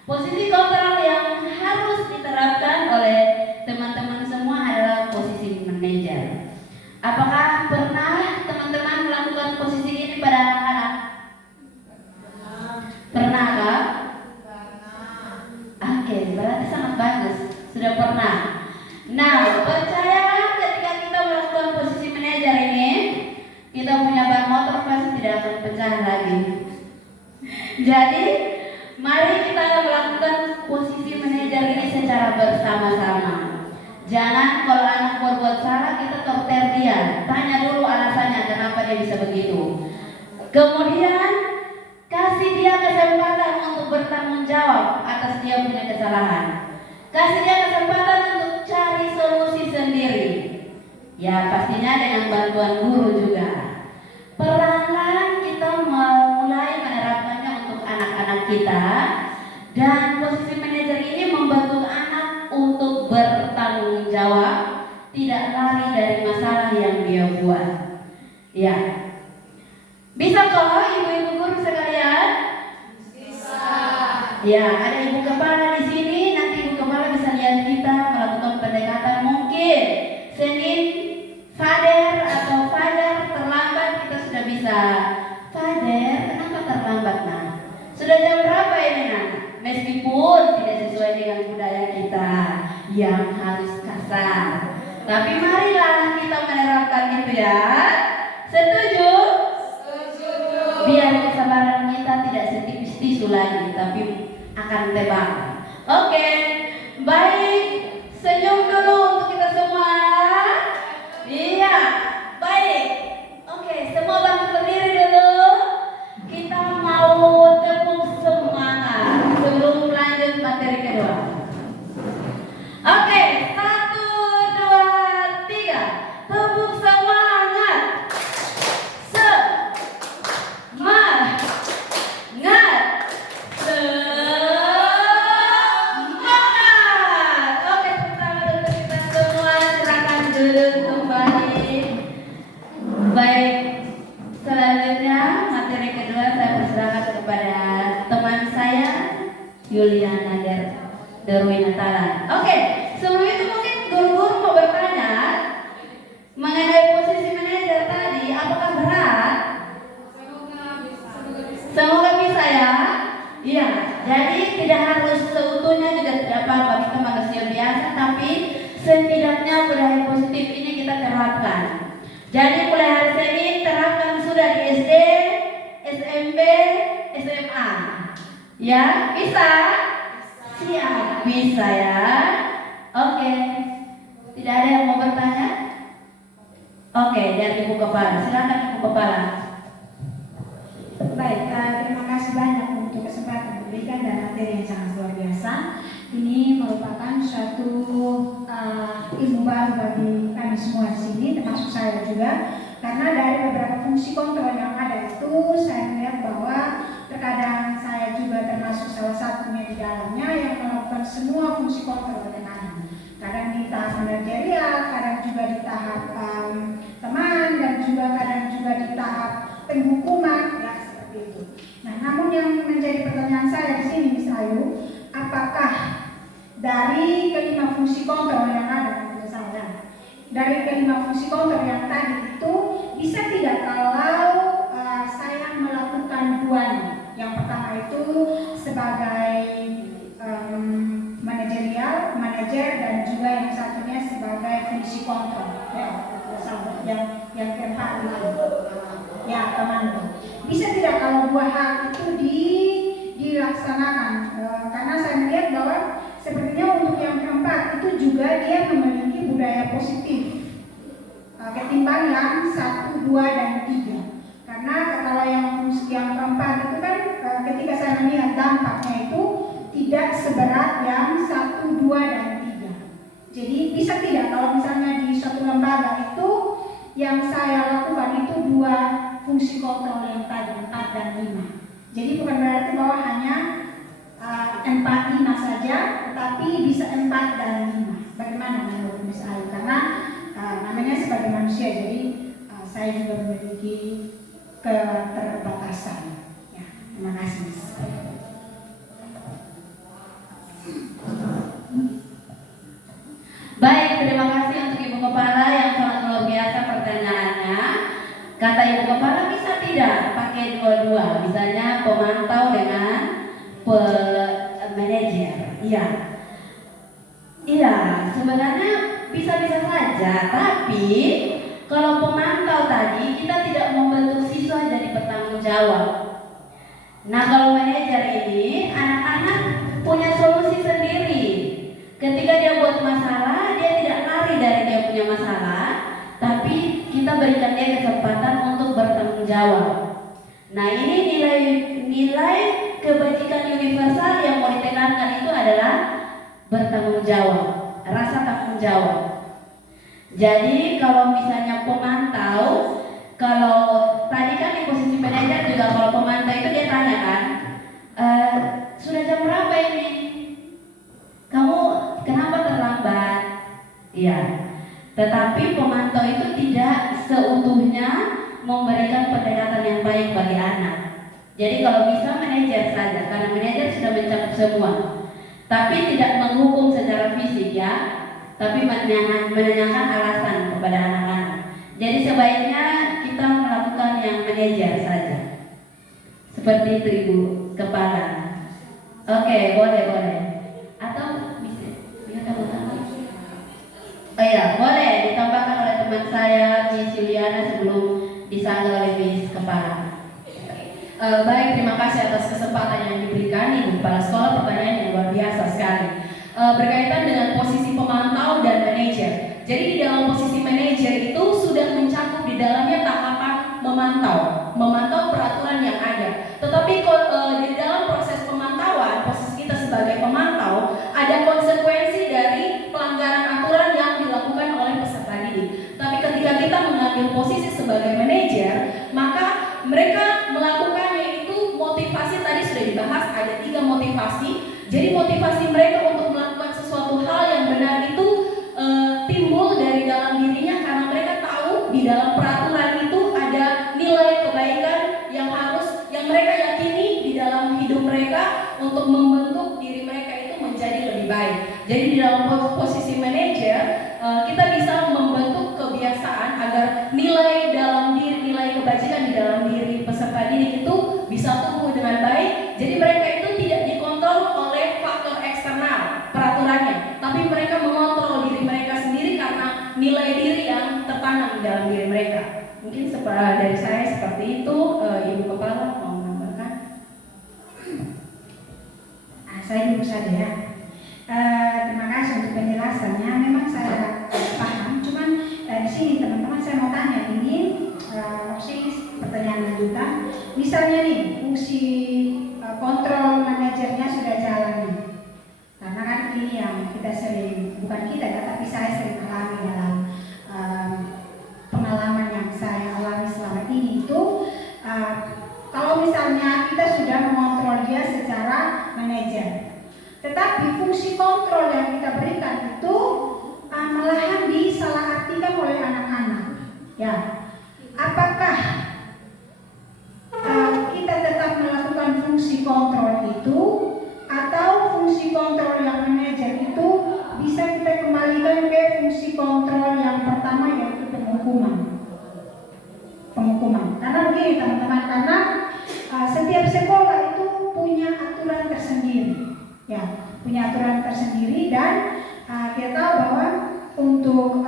posisi kontrol yang harus diterapkan oleh teman-teman semua adalah posisi manajer. Apakah pernah teman-teman melakukan posisi ini pada anak-anak? Pernahkah? Oke, berarti sangat bagus. Sudah pernah. Nah, percayalah ketika kita melakukan posisi manajer ini, kita punya ban motor pasti tidak akan pecah lagi. Jadi, mari kita melakukan posisi manajer ini secara bersama-sama. Jangan kalau anak berbuat salah kita torter dia, tanya dulu alasannya kenapa dia bisa begitu. Kemudian kasih dia kesempatan untuk bertanggung jawab atas dia punya kesalahan. Kasih dia kesempatan untuk cari solusi sendiri. Ya pastinya dengan bantuan guru juga. Perlahan kita mulai menerapkannya untuk anak-anak kita. Dan posisi manajer ini membantu anak untuk bertanggung jawab, tidak lari dari masalah yang dia buat. Ya, bisa kok ibu-ibu guru sekalian? Bisa. Ya, ada ibu kepala di sini. Nanti ibu kepala bisa lihat kita melakukan pendekatan mungkin Senin, Fader atau Fajar terlambat kita sudah bisa. Fader, kenapa terlambat nak? Sudah jam berapa ini nak? Meskipun tidak sesuai dengan budaya kita yang harus kasar, tapi marilah kita menerapkan itu ya. Setuju? Setuju. Biar kesabaran kita tidak setipis tisu lagi, tapi akan tebal. Oke, baik. Senyum dulu untuk kita semua. Iya, baik. Oke, semua bantu berdiri dulu. Kita mau tepuk semangat sebelum lanjut materi kedua. Oke, 1, 2, 3. Tepuk semangat. Semangat. Semangat. Oke, pertama dulu kita semua silakan duduk kembali. Baik, selanjutnya materi kedua saya persilakan kepada teman saya Yuliana Darwinatalan. Oke, sebelum itu mungkin guru-guru mau bertanya mengenai posisi manajer tadi, apakah berat? Semoga bisa ya. Iya, jadi tidak harus seutuhnya juga tidak apa-apa, kita manusia biasa, tapi setidaknya budaya positif ini kita terapkan. Jadi mulai hari Senin terapkan sudah di SD, SMP, SMA. Ya, bisa? Siap, bisa ya. Oke. Tidak ada yang mau bertanya? Oke, dari Ibu Kepala. Silakan Ibu Kepala. Baik, terima kasih banyak untuk kesempatan diberikan dan materi yang sangat luar biasa. Ini merupakan suatu ilmu baru bagi kami semua di sini, termasuk saya juga. Karena dari beberapa fungsi kontrol yang ada itu, saya melihat bahwa terkadang saya juga termasuk salah satunya di dalamnya yang melakukan semua fungsi kontrol dengan anak. Kadang di tahap manajerial, kadang juga di tahap teman, dan juga kadang juga di tahap penghukuman, ya seperti itu. Nah, namun yang menjadi pertanyaan saya di sini, Miss Ayu, apakah dari kelima fungsi kontrol yang ada pada saya, dari kelima fungsi kontrol yang tadi itu, bisa tidak kalau saya melakukan duanya? Yang pertama itu yang Pak ya pemantau. Bisa tidak kalau dua hal itu dilaksanakan? Karena saya melihat bahwa sepertinya untuk yang keempat itu juga dia memiliki budaya positif ketimbang yang 1, 2, dan 3. Karena kalau yang keempat itu kan ketika saya melihat dampaknya itu tidak seberat yang 1, 2, dan 3. Jadi bisa tidak kalau misalnya di suatu lembaga itu yang saya lakukan itu 2 fungsi kontrol yang tadi 4 dan 5. Jadi bukan berarti bahwa hanya 4, 5 saja, tetapi bisa 4 dan 5. Bagaimana menurut Miss Ayu? Karena namanya sebagai manusia, jadi saya juga memiliki keterbatasan. Ya, terima kasih Miss. Baik, terima kasih untuk Ibu Kepala yang sangat luar biasa pertanyaannya. Kata Ibu Kepala, bisa tidak pakai dua-dua, misalnya pemantau dengan manajer. Iya, sebenarnya bisa-bisa saja, tapi kalau pemantau tadi kita tidak membentuk siswa jadi bertanggung jawab. Nah, kalau manajer ini anak-anak punya solusi sendiri. Ketika dia buat masalah, dia tidak lari dari dia punya masalah, tapi kita berikan dia kesempatan untuk bertanggung jawab. Nah, ini nilai kebajikan universal yang mau ditekankan itu adalah bertanggung jawab, rasa tanggung jawab. Jadi kalau misalnya pemantau, kalau tadi kan di posisi manajer juga kalau pemantau itu dia tanya kan, sudah jam berapa ini? Kamu kenapa terlambat? Iya. Tetapi pemantau itu tidak seutuhnya memberikan pendekatan yang baik bagi anak. Jadi kalau bisa manajer saja, karena manajer sudah mencakup semua. Tapi tidak menghukum secara fisik ya, tapi menanyakan alasan kepada anak-anak. Jadi sebaiknya kita melakukan yang manajer saja. Seperti itu Ibu Kepala. Oke, boleh. Atau bisa tambahkan? Oh iya, boleh ditambahkan oleh teman saya Miss Juliana sebelum disanggah oleh Miss Kepala. Baik, terima kasih atas kesempatan yang diberikan Ibu Kepala Sekolah. Pertanyaan yang luar biasa sekali berkaitan dengan posisi pemantau dan manajer. Jadi di dalam posisi manajer itu sudah mencakup di dalamnya tahapan memantau peraturan yang ada. Tetapi di dalam proses pemantauan, posisi kita sebagai pemantau ada konsekuensi dari pelanggaran aturan yang dilakukan oleh peserta didik. Tapi ketika kita mengambil posisi sebagai manajer, maka mereka melakukannya itu motivasi tadi sudah dibahas, ada 3 motivasi. Jadi motivasi mereka untuk melakukan sesuatu hal yang benar itu timbul dari dalam dirinya karena mereka tahu di dalam peraturan itu ada nilai kebaikan yang mereka yakini di dalam hidup mereka untuk membentuk diri mereka itu menjadi lebih baik. Jadi di dalam posisi manajer kita bisa membentuk kebiasaan agar nilai dalam diri, nilai kebajikan di dalam diri peserta didik itu bisa tumbuh dengan baik. Jadi mereka itu tidak dikontrol oleh faktor eksternal peraturannya, tapi mereka mengontrol diri mereka sendiri karena nilai diri yang tertanam di dalam diri mereka. Mungkin dari saya seperti itu. Ibu Kepala mau menambahkan? Saya dulu saja ya. Terima kasih untuk penjelasannya. Memang saya paham. Cuman di sini teman-teman saya mau tanya ini pertanyaan lanjutan. Misalnya nih fungsi kontrol manajernya sudah jalan nih. Karena kan ini yang kita sering, bukan kita ya, tapi saya sering alami dalam pengalaman yang saya alami selama ini itu kalau misalnya kita sudah mengontrol dia secara manajer, tetapi fungsi kontrol yang kita berikan itu malahan disalahartikan oleh anak-anak. Ya, apakah kita tetap melakukan fungsi kontrol itu atau fungsi kontrol yang manajer itu bisa kita kembalikan ke fungsi kontrol yang pertama yaitu penghukuman. Karena begini teman-teman, karena setiap sekolah itu punya aturan tersendiri, ya, punya aturan tersendiri dan kita tahu bahwa untuk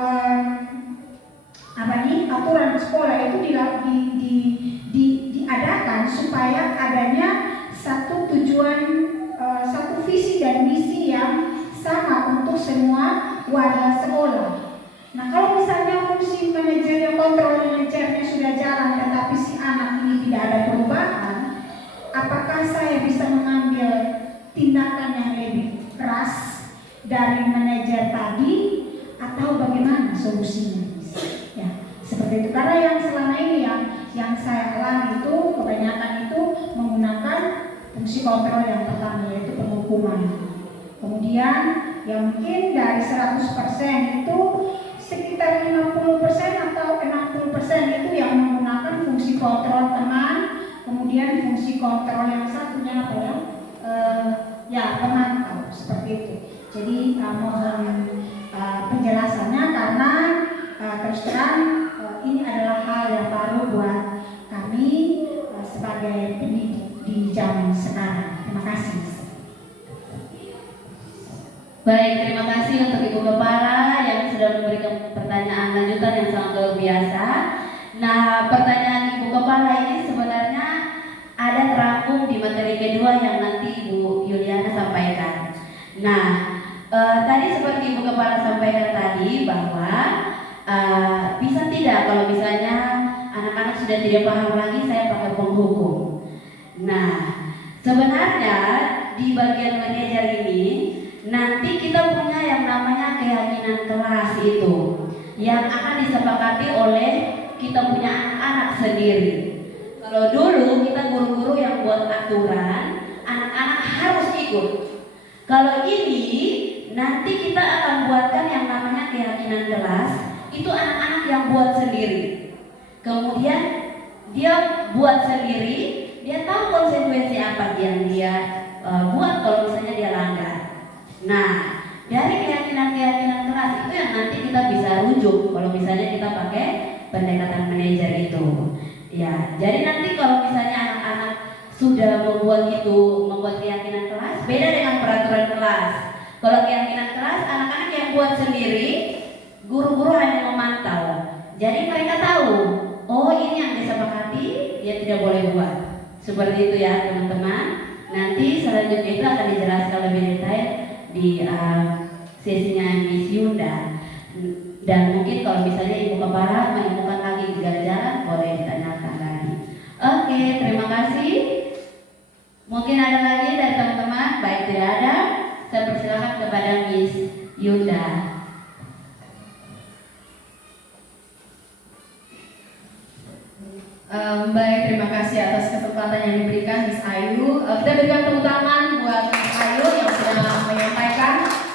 aturan sekolah itu diadakan supaya adanya satu tujuan, satu visi dan misi yang sama untuk semua warga sekolah. Nah, kalau misalnya fungsi manajernya, kontrol manajernya sudah jalan tetapi si anak ini tidak ada perubahan, apakah saya bisa mengambil tindakan yang lebih keras dari manajer tadi atau bagaimana solusinya? Ya, seperti itu. Karena yang selama ini yang saya alami itu kebanyakan itu menggunakan fungsi kontrol yang pertama, yaitu penghukuman. Kemudian yang mungkin dari 100% itu sekitar 50% atau 60% itu yang menggunakan fungsi kontrol teman, kemudian fungsi kontrol yang satunya apa ya? Pemantau, seperti itu. Jadi mohon penjelasannya karena terus terang ini adalah hal yang baru buat kami sebagai pendidik di zaman sekarang. Terima kasih. Baik, terima kasih untuk Ibu Kepala yang sudah memberikan pertanyaan lanjutan yang sangat luar biasa. Nah, pertanyaan Ibu Kepala ini sebenarnya ada terangkum di materi kedua yang nanti Ibu Yuliana sampaikan. Nah, tadi seperti Ibu Kepala sampaikan tadi bahwa bisa tidak kalau misalnya anak-anak sudah tidak paham lagi saya pakai penghukum. Nah, sebenarnya di bagian manajer ini nanti kita punya yang namanya keyakinan kelas itu yang akan disepakati oleh kita punya anak-anak sendiri. Kalau dulu kita guru-guru yang buat aturan, anak-anak harus ikut. Kalau ini nanti kita akan buatkan yang namanya keyakinan kelas, itu anak-anak yang buat sendiri. Kemudian dia buat sendiri, dia tahu konsekuensi apa yang dia buat kalau misalnya dia langgar. Nah, dari keyakinan-keyakinan kelas itu yang nanti kita bisa rujuk kalau misalnya kita pakai pendekatan manajer itu. Ya, jadi nanti kalau misalnya anak-anak sudah membuat keyakinan kelas, beda dengan peraturan kelas. Kalau keyakinan kelas, anak-anak yang buat sendiri, guru-guru hanya memantau. Jadi mereka tahu, oh ini yang disepakati, dia tidak boleh buat. Seperti itu ya teman-teman. Nanti selanjutnya itu akan dijelaskan lebih detail di sesinya Miss Yunda. Dan mungkin kalau misalnya Ibu Kepala menemukan lagi ganjalan, boleh ditanyakan lagi. Oke, terima kasih. Mungkin ada lagi dari teman-teman. Baik, tidak ada, saya persilakan kepada Miss Yunda. Baik, terima kasih atas kesempatan yang diberikan Miss Ayu. Kita berikan tepuk tangan buat Miss Ayu yang sudah menyampaikan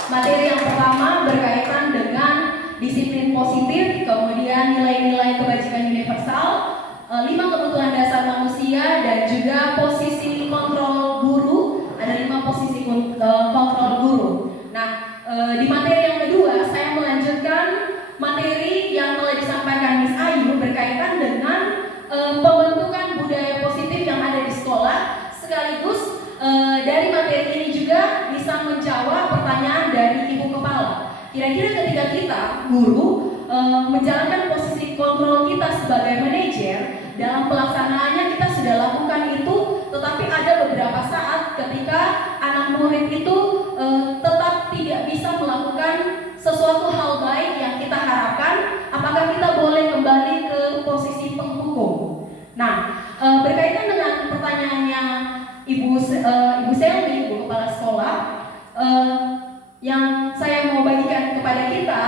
materi yang pertama berkaitan dengan disiplin positif, kemudian nilai-nilai kebajikan universal, 5 kebutuhan dasar manusia, dan juga posisi kontrol guru. Ada 5 posisi kontrol guru. Nah, di materi yang kedua saya melanjutkan materi yang telah disampaikan Miss Ayu berkaitan dengan pembentukan budaya positif yang ada di sekolah, sekaligus dari materi ini juga bisa menjawab pertanyaan dari Ibu Kepala. Kira-kira ketika kita, guru, menjalankan posisi kontrol kita sebagai manajer, dalam pelaksanaannya kita sudah lakukan itu, tetapi ada beberapa saat ketika anak murid itu tetap tidak bisa melakukan sesuatu hal baik yang kita harapkan, apakah kita boleh kembali ke posisi penghukum? Nah, berkaitan dengan pertanyaannya Ibu Selvi, Ibu Kepala Sekolah, yang saya mau bagikan kepada kita,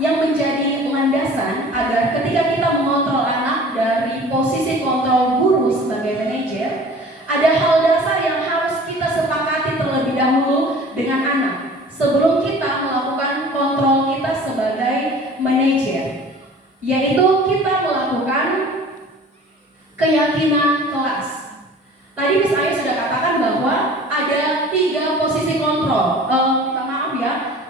yang menjadi landasan agar ketika kita mengontrol anak dari posisi kontrol guru sebagai manajer, ada hal dasar yang harus kita sepakati terlebih dahulu dengan anak sebelum kita melakukan kontrol kita sebagai manajer, yaitu kita melakukan keyakinan kelas. Tadi Miss Ayu sudah katakan bahwa ada 3 posisi kontrol,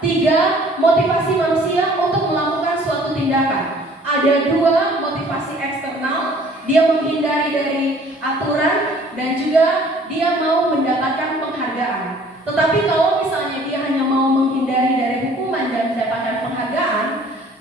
3 motivasi manusia untuk melakukan suatu tindakan. Ada 2 motivasi eksternal, dia menghindari dari aturan dan juga dia mau mendapatkan penghargaan. Tetapi kalau misalnya dia hanya mau menghindari dari hukuman dan mendapatkan penghargaan,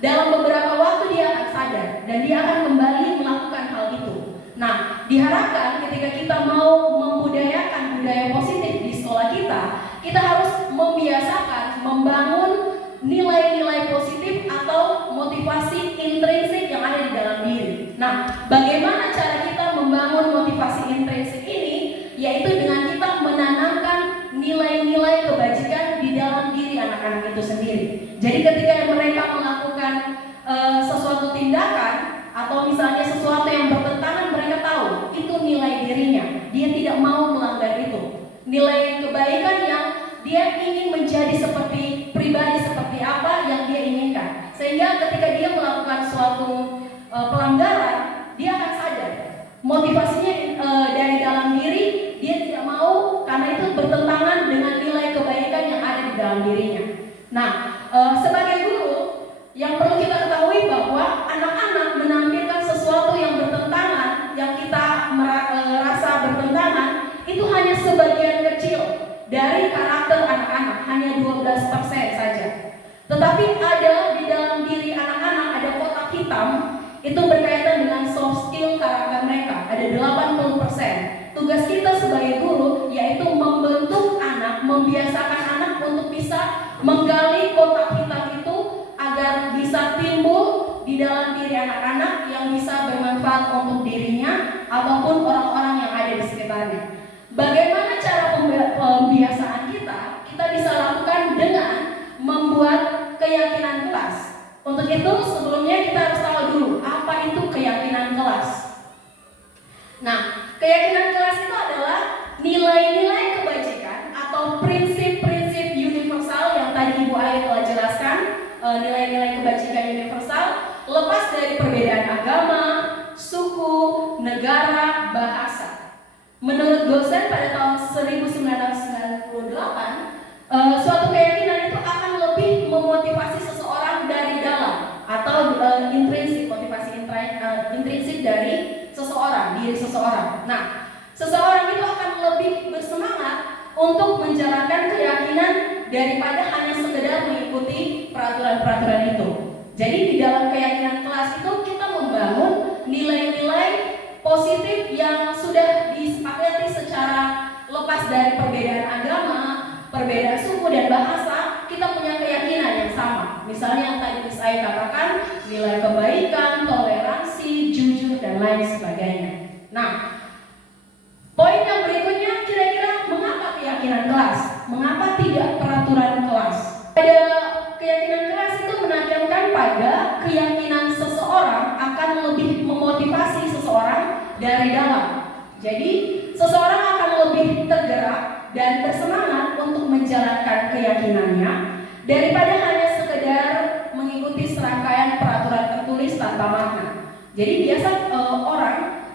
dalam beberapa waktu dia akan sadar dan dia akan kembali melakukan hal itu. Nah, diharapkan ketika kita mau membudayakan budaya positif di sekolah kita, kita harus membiasakan membangun nilai-nilai positif atau motivasi intrinsik yang ada di dalam diri. Nah, bagaimana cara kita membangun motivasi intrinsik ini? Yaitu dengan kita menanamkan nilai-nilai kebajikan di dalam diri anak-anak itu sendiri. Jadi ketika mereka melakukan sesuatu tindakan atau misalnya sesuatu yang bertentangan, mereka tahu itu nilai dirinya. Dia tidak mau melanggar itu. Nilai kebaikan yang dia ingin menjadi seperti pribadi seperti apa yang dia inginkan. Sehingga ketika dia melakukan suatu pelanggaran, dia akan sadar motivasinya dari dalam diri. Dia tidak mau karena itu bertentangan dengan nilai kebaikan yang ada di dalam dirinya. Nah, sebagai guru yang perlu kita ketahui bahwa anak-anak menampilkan sesuatu yang bertentangan, yang kita rasa bertentangan, itu hanya sebagian kecil dari karakter anak-anak, hanya 12% saja. Tetapi ada di dalam diri anak-anak ada kotak hitam, itu berkaitan dengan soft skill karakter mereka, ada 80%. Tugas kita sebagai guru yaitu membentuk anak, membiasakan anak untuk bisa menggali kotak hitam itu agar bisa timbul di dalam diri anak-anak yang bisa bermanfaat untuk dirinya ataupun orang-orang yang ada di sekitarnya. Bagaimana cara pembiasaan kita? Kita bisa lakukan dengan membuat keyakinan kelas. Untuk itu sebelumnya kita harus tahu dulu apa itu keyakinan kelas. Nah, keyakinan kelas itu adalah nilai-nilai kebajikan atau prinsip-prinsip universal yang tadi Ibu Ayu telah jelaskan, nilai-nilai kebajikan universal lepas dari perbedaan agama, suku, negara, bahasa. Menurut dosen pada tahun 1998, suatu keyakinan itu akan lebih memotivasi seseorang dari dalam atau intrinsik, motivasi intrinsik dari seseorang, diri seseorang. Nah, seseorang itu akan lebih bersemangat untuk menjalankan keyakinan daripada hanya sekedar mengikuti peraturan-peraturan itu. Jadi di dalam keyakinan kelas itu kita membangun nilai-nilai positif yang sudah disepakati secara lepas dari perbedaan agama, perbedaan suku dan bahasa. Kita punya keyakinan yang sama. Misalnya yang tadi saya katakan, nilai kebaikan, toleransi, jujur dan lain sebagainya. Nah, poin yang berikutnya kira-kira mengapa keyakinan kelas? Mengapa tidak peraturan kelas? Pada keyakinan kelas itu menekankan pada keyakinan seseorang akan lebih memotivasi seseorang dari dalam. Jadi seseorang akan lebih tergerak dan bersemangat untuk menjalankan keyakinannya daripada hanya sekedar mengikuti serangkaian peraturan tertulis tanpa makna. Jadi biasa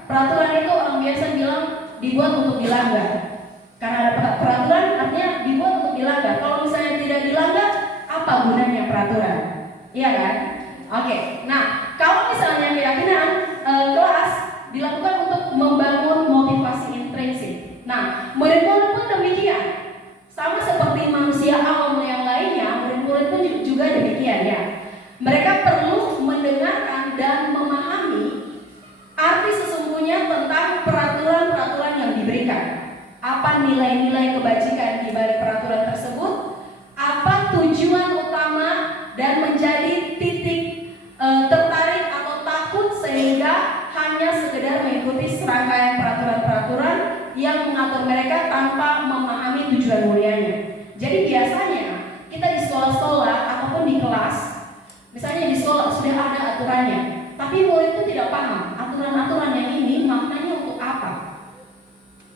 peraturan itu orang biasa bilang dibuat untuk dilanggar. Karena ada peraturan artinya dibuat untuk dilanggar. Kalau misalnya tidak dilanggar, apa gunanya peraturan? Iya kan? Oke. Nah, kalau misalnya keyakinan kelas dilakukan untuk membangun motivasi intrinsik. Nah, murid-murid pun demikian. Sama seperti manusia awam yang lainnya, murid-murid pun juga demikian ya. Mereka perlu mendengarkan dan memahami arti sesungguhnya tentang peraturan-peraturan yang diberikan. Apa nilai-nilai kebajikan di balik peraturan tersebut? Apa tujuan utama dan menjadi titik tertarik atau takut sehingga hanya sekedar mengikuti serangkaian peraturan-peraturan yang mengatur mereka tanpa memahami tujuan mulianya. Jadi biasanya kita di sekolah-sekolah ataupun di kelas, misalnya di sekolah sudah ada aturannya, tapi murid itu tidak paham aturan-aturan yang ini maknanya untuk apa.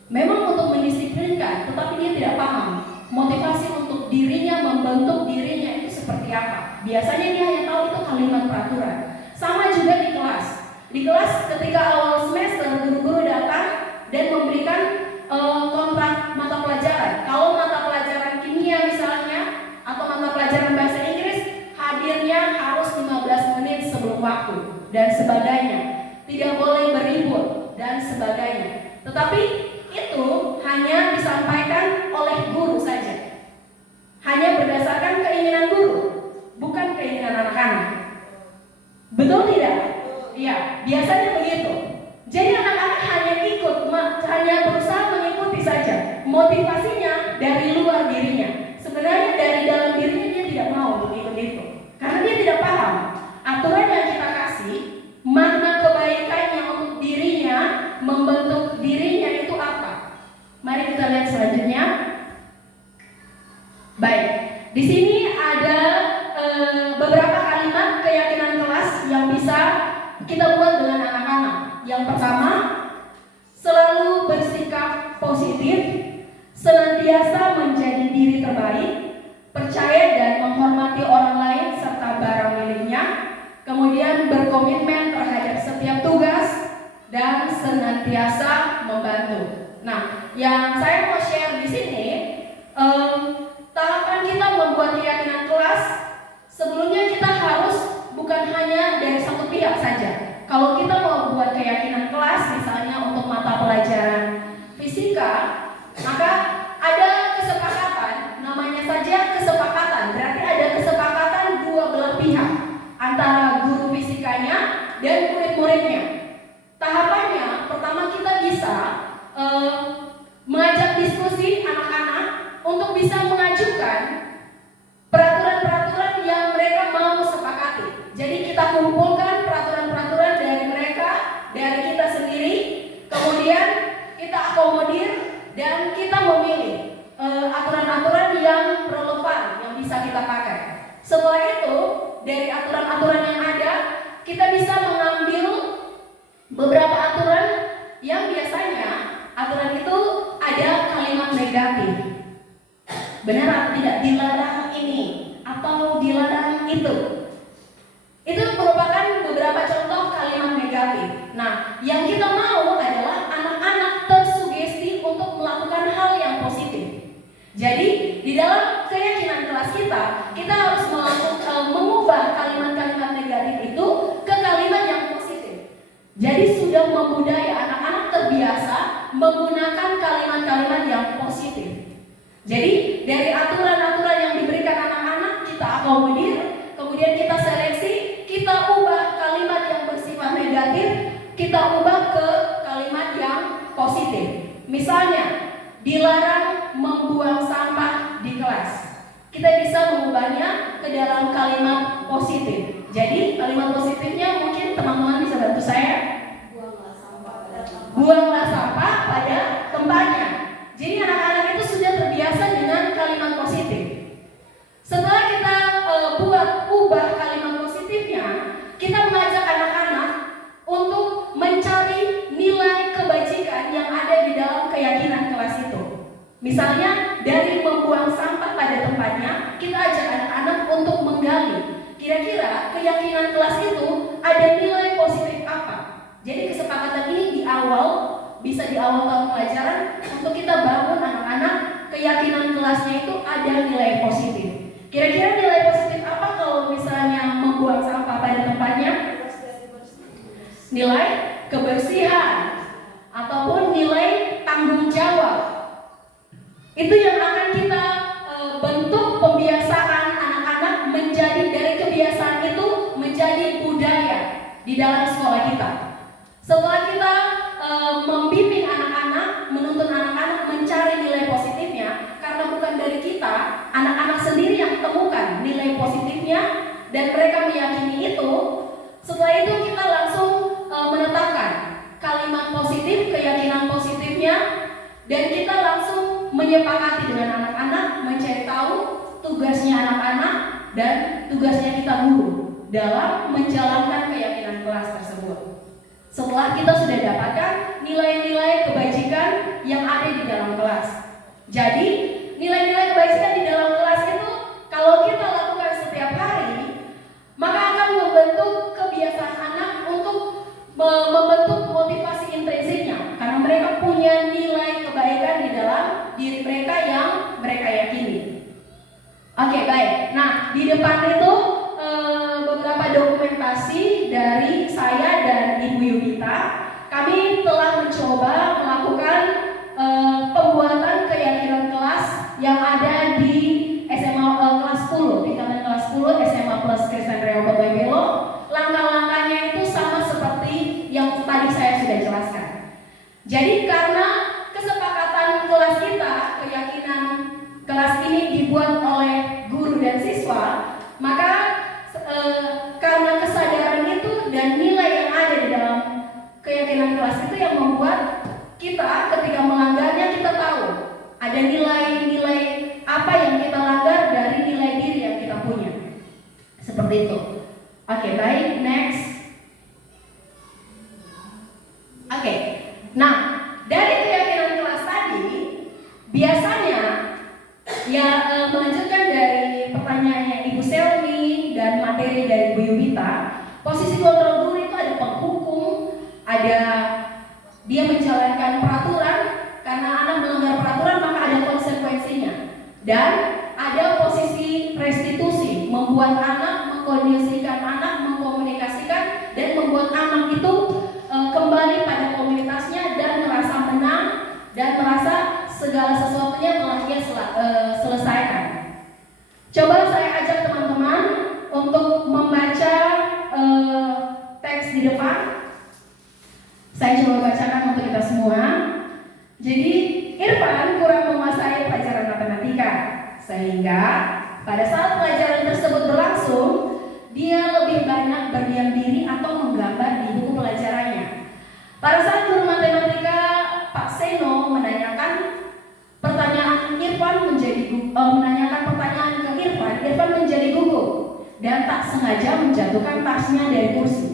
Memang untuk mendisiplinkan, tetapi dia tidak paham motivasi untuk dirinya, membentuk dirinya itu seperti apa. Biasanya dia hanya tahu itu kalimat peraturan. Sama juga di kelas. Di kelas ketika awal semester guru-guru datang dan memberikan kontrak mata pelajaran. Kalau mata pelajaran kimia misalnya atau mata pelajaran bahasa Inggris, hadirnya harus 15 menit sebelum waktu dan sebagainya. Tidak boleh beribu membentuk dirinya itu apa? Mari kita lihat selanjutnya. Baik, di sini ada beberapa kalimat keyakinan kelas yang bisa kita buat dengan anak-anak. Yang pertama, selalu bersikap positif, senantiasa menjadi diri terbaik, percaya dan menghormati orang lain serta barang miliknya, kemudian berkomitmen terhadap setiap tugas dan senantiasa membantu. Nah, yang saya mau share di sini, tahapan kita membuat keyakinan kelas, sebelumnya kita harus bukan hanya dari satu pihak saja. Kalau kita mau buat keyakinan kelas, misalnya untuk mata pelajaran fisika, maka ada kesepakatan, namanya saja kesepakatan. Berarti ada kesepakatan dua belah pihak antara guru fisikanya dan murid-muridnya. Tahapannya, pertama kita bisa mengajak diskusi anak-anak untuk bisa mengajukan peraturan-peraturan yang mereka mau sepakati. Jadi kita kumpulkan peraturan-peraturan dari mereka, dari kita sendiri, kemudian kita akomodir dan kita memilih aturan-aturan yang relevan yang bisa kita pakai. Setelah itu, dari aturan-aturan yang ada, kita bisa mengambil beberapa aturan yang biasanya aturan itu ada kalimat negatif. Benar atau tidak? Dilarang ini atau dilarang itu. Itu merupakan beberapa contoh kalimat negatif. Nah, yang kita mau adalah anak-anak tersugesti untuk melakukan hal yang positif. Jadi, di dalam keyakinan kelas kita harus mengubah kalimat-kalimat negatif itu ke kalimat yang positif. Jadi sudah membudaya anak-anak terbiasa menggunakan kalimat-kalimat yang positif. Jadi dari aturan-aturan yang diberikan anak-anak kita akomodir, kemudian kita seleksi, kita ubah kalimat yang bersifat negatif, kita ubah ke kalimat yang positif. Misalnya, dilarang membuang sampah di kelas. Kita bisa mengubahnya ke dalam kalimat positif. Jadi kalimat positifnya mungkin teman-teman bisa bantu saya. Buanglah sampah pada tempatnya. Jadi anak-anak itu sudah terbiasa dengan kalimat positif. Setelah kita ubah kalimat positifnya, kita mengajak anak-anak untuk mencari nilai kebajikan yang ada di dalam keyakinan kelas itu. Misalnya dari membuang sampah pada tempatnya, kita ajak anak-anak untuk menggali kira-kira keyakinan kelas itu ada nilai positif apa. Jadi kesepakatan ini di awal, bisa di awal tahun pelajaran untuk kita bangun anak-anak keyakinan kelasnya itu ada nilai positif. Kira-kira nilai positif apa kalau misalnya membuang sampah pada tempatnya? Nilai kebersihan ataupun nilai tanggung jawab. Itu yang akan kita bentuk pembiasaan anak-anak menjadi dari kebiasaan itu menjadi budaya di dalam sekolah kita. Setelah kita membimbing anak-anak, menuntun anak-anak mencari nilai positifnya, karena bukan dari kita, anak-anak sendiri yang temukan nilai positifnya dan mereka meyakini itu. Setelah itu kita langsung menetapkan kalimat positif, keyakinan positifnya, dan kita langsung menyepakati dengan anak-anak mencari tahu tugasnya anak-anak dan tugasnya kita guru dalam menjalankan keyakinan kelas tersebut. Setelah kita sudah dapatkan nilai-nilai kebajikan yang ada di dalam kelas. Jadi nilai-nilai kebajikan di dalam kelas itu kalau kita lakukan setiap hari, maka akan membentuk kebiasaan anak untuk membentuk motivasi intrinsiknya, karena mereka punya nilai kebaikan di dalam diri mereka yang mereka yakini. Oke, baik. Nah, di depan itu beberapa dokumentasi dari saya dan Ibu Yudita. Kami telah mencoba melakukan pembuatan keyakinan kelas yang ada di SMA kelas 10, tingkatan kelas 10 SMA Plus Kristen Rehoboth Belo. Langkah-langkahnya itu sama seperti yang tadi saya sudah jelaskan. Jadi karena kesepakatan kelas kita, keyakinan kelas ini dibuat oleh guru dan siswa, maka karena kesadaran itu dan nilai yang ada di dalam keyakinan kelas kelas itu yang membuat kita ketika melanggarnya kita tahu ada nilai-nilai apa yang kita langgar dari nilai diri yang kita punya. Seperti itu. Oke, baik, next. Oke, nah dari keyakinan kelas tadi, biasanya ya melanjutkan dari pertanyaannya Ibu Selmi dan materi dari Bu Yubita, posisi kontrol guru itu ada penghukum, ada dia menjalankan peraturan, karena anak melanggar peraturan maka ada konsekuensinya, dan ada posisi restitusi, membuat anak, mengkondisikan anak, mengkomunikasikan, dan membuat anak itu kembali pada komunitasnya dan merasa menang dan merasa segala sesuatunya telah dia selesaikan. Coba saya ajak teman-teman untuk membaca teks di depan. Saya coba bacakan untuk kita semua. Jadi Irfan kurang menguasai pelajaran matematika, sehingga pada saat pelajaran tersebut berlangsung, dia lebih banyak berdiam diri atau menggambar di buku pelajarannya. Pada saat guru matematika Pak Seno menanyakan pertanyaan ke Irfan menjadi gugup dan tak sengaja menjatuhkan tasnya dari kursi,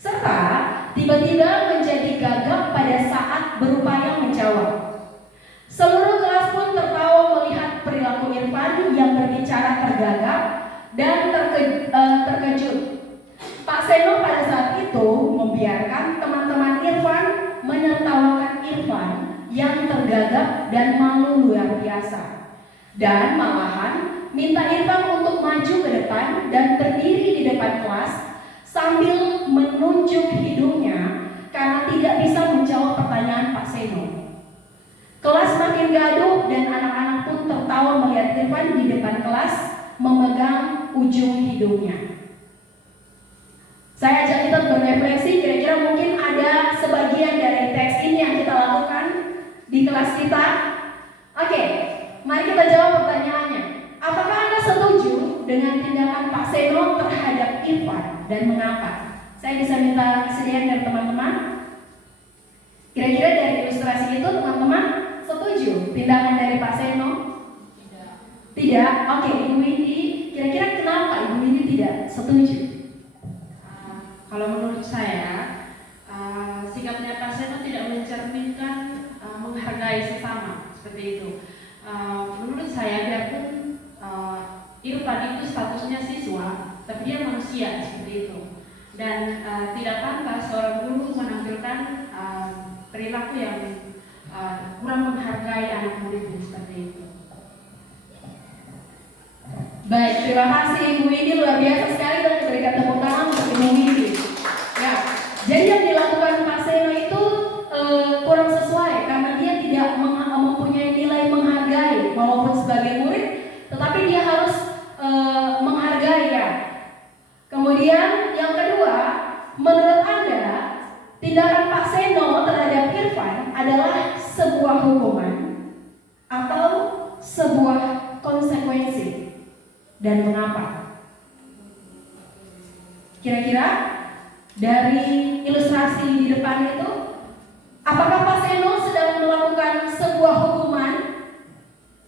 serta tiba-tiba menjadi gagap pada saat berupaya menjawab. Seluruh kelas pun tertawa melihat perilaku Irfan yang berbicara tergagap dan terkejut. Pak Seno pada saat itu membiarkan teman-teman Irfan menertawakan Irfan yang tergagap dan malu luar biasa, dan malahan minta Irfan untuk maju ke depan dan berdiri di depan kelas sambil menunjuk hidungnya karena tidak bisa menjawab pertanyaan Pak Seno. Kelas makin gaduh dan anak-anak pun tertawa melihat Irfan di depan kelas memegang ujung hidungnya. Saya ajak kita berefleksi, kira-kira mungkin ada sebagian dari teks ini yang kita lakukan di kelas kita. Oke, mari kita jawab pertanyaannya. Apakah Anda setuju dengan tindakan Pak Seno terhadap Irfan dan mengapa? Saya bisa minta kesediaan dari teman-teman. Kira-kira dari ilustrasi itu teman-teman setuju tindakan dari Pak Seno? Tidak. Oke, Ibu Windy, kira-kira kenapa Ibu Windy tidak setuju? Kalau menurut saya, sikapnya Pak Seno tidak mencerminkan menghargai sesama seperti itu. Menurut saya, biarpun Irfan itu statusnya siswa, tapi dia manusia seperti itu, dan tidak pantas seorang guru menampilkan perilaku yang kurang menghargai anak muridnya seperti itu. Baik, terima kasih Ibu Windy, luar biasa sekali, dan berikan tepuk tangan untuk Ibu Windy. Ya, jadi yang dilakukan Pak Seno itu kurang sesuai karena dia tidak mempunyai nilai menghargai walaupun sebagai murid, tetapi dia harus menghargai ya. Kemudian yang kedua, menurut Anda tindakan Pak Seno terhadap Irfan adalah sebuah hukuman atau sebuah konsekuensi? Dan mengapa? Kira-kira dari ilustrasi di depan itu, apakah Pak Seno sedang melakukan sebuah hukuman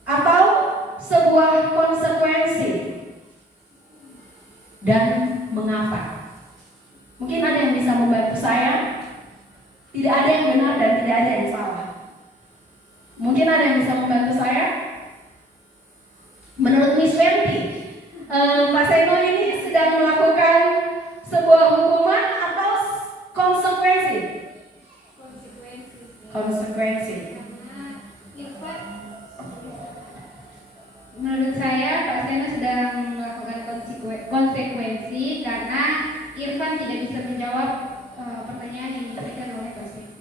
atau sebuah konsekuensi? Dan mengapa? Mungkin ada yang bisa membantu saya. Tidak ada yang benar dan tidak ada yang salah. Mungkin ada yang bisa membantu saya. Menurut Miss Fenty, Pak Seno ini sedang melakukan sebuah hukuman atau konsekuensi? Konsekuensi. Menurut saya, Pak Seno sedang melakukan konsekuensi karena Irfan tidak bisa menjawab pertanyaan yang diberikan oleh Pak Seno.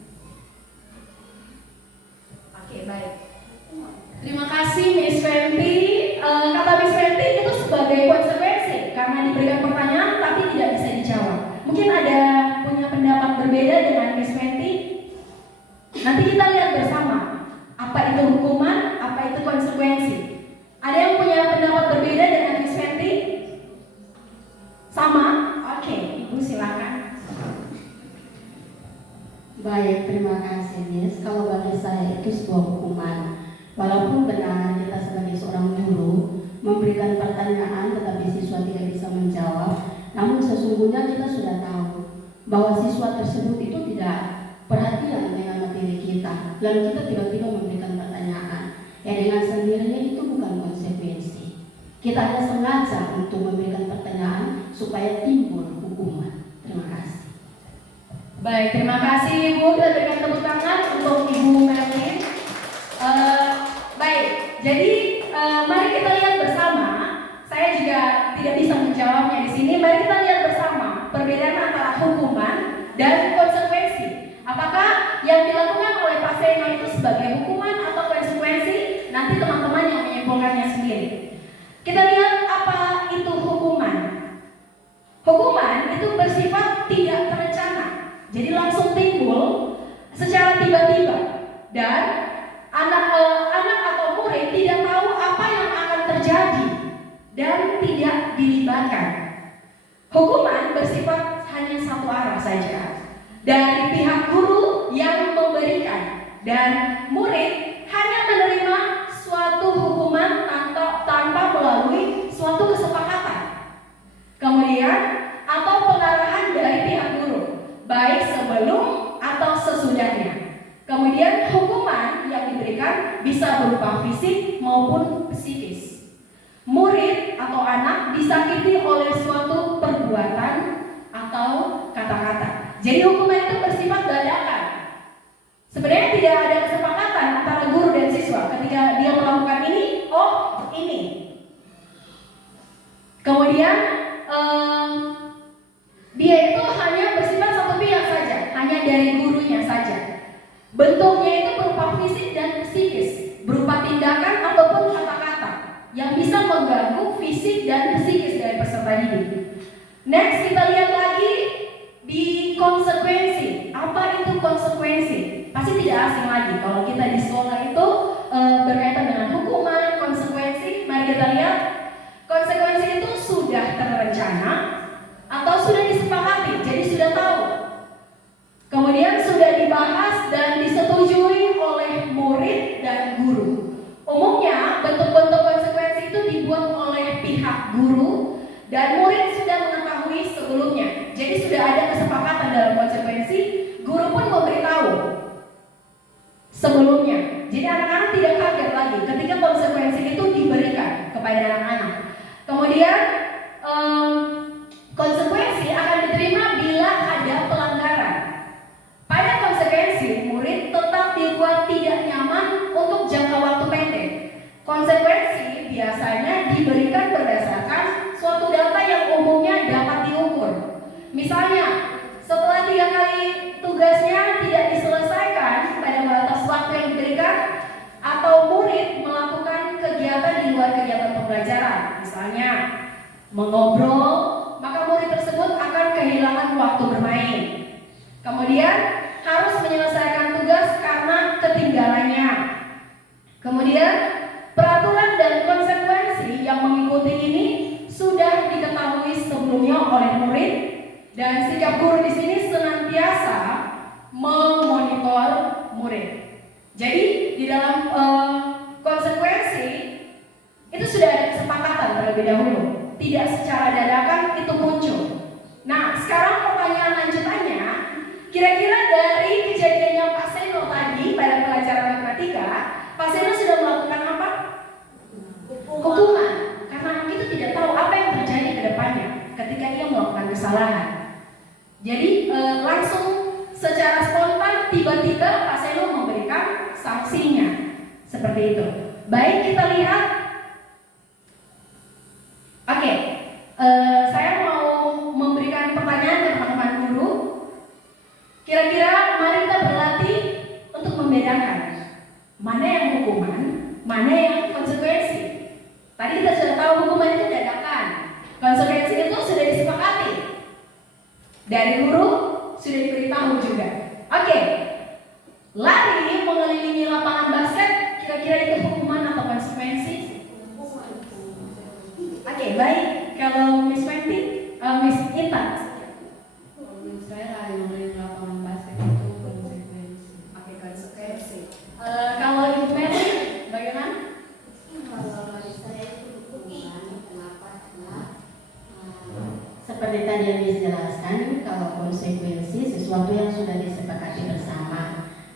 Oke, baik. Terima kasih Miss Fenty. Kata Miss Fenty itu sebagai konsekuensi karena diberikan pertanyaan tapi tidak bisa dijawab. Mungkin ada punya pendapat berbeda dengan Miss Fenty. Nanti kita lihat bersama apa itu hukuman, apa itu konsekuensi. Ada yang punya pendapat berbeda dengan Miss Fenty? Sama? Oke, Ibu silakan. Baik, terima kasih Miss. Kalau bagi saya itu sebuah hukuman. Walaupun benar kita sebagai seorang guru memberikan pertanyaan tetapi siswa tidak bisa menjawab, namun sesungguhnya kita sudah tahu bahwa siswa tersebut itu tidak perhatian dengan materi kita, lalu kita tiba-tiba memberikan pertanyaan. Ya dengan sendirinya itu bukan konsekuensi. Kita hanya sengaja untuk memberikan pertanyaan supaya timbul hukuman. Terima kasih. Baik, terima kasih Ibu. Kita berikan tepuk tangan untuk Ibu Melvin. Baik, jadi mari kita lihat bersama. Saya juga tidak bisa menjawabnya di sini. Mari kita lihat bersama perbedaan antara hukuman dan konsekuensi. Apakah yang dilakukan oleh Pak Seno itu sebagai hukuman atau konsekuensi? Nanti teman-teman yang menyimpulkannya sendiri. Kita lihat apa itu hukuman. Hukuman itu bersifat tidak terencana. Jadi langsung timbul secara tiba-tiba dan anak atau murid tidak tahu apa yang akan terjadi dan tidak dilibatkan. Hukuman bersifat hanya satu arah saja, dari pihak guru yang memberikan dan murid hanya menerima suatu hukuman tanpa melalui suatu kesepakatan. Kemudian atau pengarahan dari pihak guru, baik sebelum atau sesudahnya. Kemudian hukuman yang diberikan bisa berupa fisik maupun psikis. Murid atau anak disakiti oleh suatu perbuatan atau kata-kata. Jadi hukuman itu bersifat dadakan. Sebenarnya tidak ada kesepakatan antara guru dan siswa ketika dia melakukan ini, oh ini. Kemudian dia itu hanya bersifat satu pihak saja, hanya dari gurunya saja. Bentuknya itu berupa fisik dan psikis, berupa tindakan ataupun kata-kata yang bisa mengganggu fisik dan psikis dari peserta didik. Next kita lihat lagi di konsekuensi. Apa itu konsekuensi? Pasti tidak asing lagi kalau kita di sekolah itu berkaitan dengan hukuman, konsekuensi. Mari kita lihat, konsekuensi itu sudah terencana atau sudah disepakati, jadi sudah tahu. Kemudian sudah dibahas dan disetujui oleh murid dan guru. Umumnya bentuk-bentuk konsekuensi itu dibuat oleh pihak guru dan murid sudah mengetahui sebelumnya. Jadi sudah ada kesepakatan dalam konsekuensi, guru pun memberitahu sebelumnya. Jadi anak-anak tidak kaget lagi ketika konsekuensi itu diberikan kepada anak-anak. Kemudian konsekuensi akan diterima bila ada pelanggaran. Pada konsekuensi, murid tetap dibuat tidak nyaman untuk jangka waktu pendek. Konsekuensi biasanya diberikan berdasarkan suatu data yang umumnya dapat diukur. Misalnya, setelah 3 kali tugasnya tidak diselesaikan pada batas waktu yang diberikan, atau murid melakukan kegiatan di luar kegiatan pembelajaran, misalnya mengobrol, maka murid tersebut akan kehilangan waktu bermain. Kemudian harus menyelesaikan tugas karena ketinggalannya. Kemudian peraturan dan konsekuensi yang mengikuti ini sudah diketahui sebelumnya oleh murid dan sikap guru di sini senantiasa memonitor murid. Jadi di dalam konsekuensi itu sudah ada kesepakatan terlebih dahulu, tidak secara dadakan itu muncul. Nah, sekarang pertanyaan lanjutannya, kira-kira dari kejadiannya Pak Seno tadi pada pelajaran matematika, Pak Seno sudah melakukan apa? Hukuman. Karena anak itu tidak tahu apa yang terjadi ke depannya ketika dia melakukan kesalahan. Jadi langsung secara spontan tiba-tiba Pak Seno memberikan sanksinya. Seperti itu. Baik, kita lihat. Oke, saya mau memberikan pertanyaan ke teman-teman guru. Kira-kira mari kita berlatih untuk membedakan mana yang hukuman, mana yang konsekuensi. Tadi kita sudah tahu hukuman itu dadakan, konsekuensi itu sudah disepakati. Dari guru sudah diberitahu juga. Oke, lari mengelilingi lapangan basket, kira-kira itu hukuman atau konsekuensi? Oke, baik. Kalau Miss Wendy, Miss Intan. Menurut saya lari mengelilingi lapangan basket itu konsekuensi.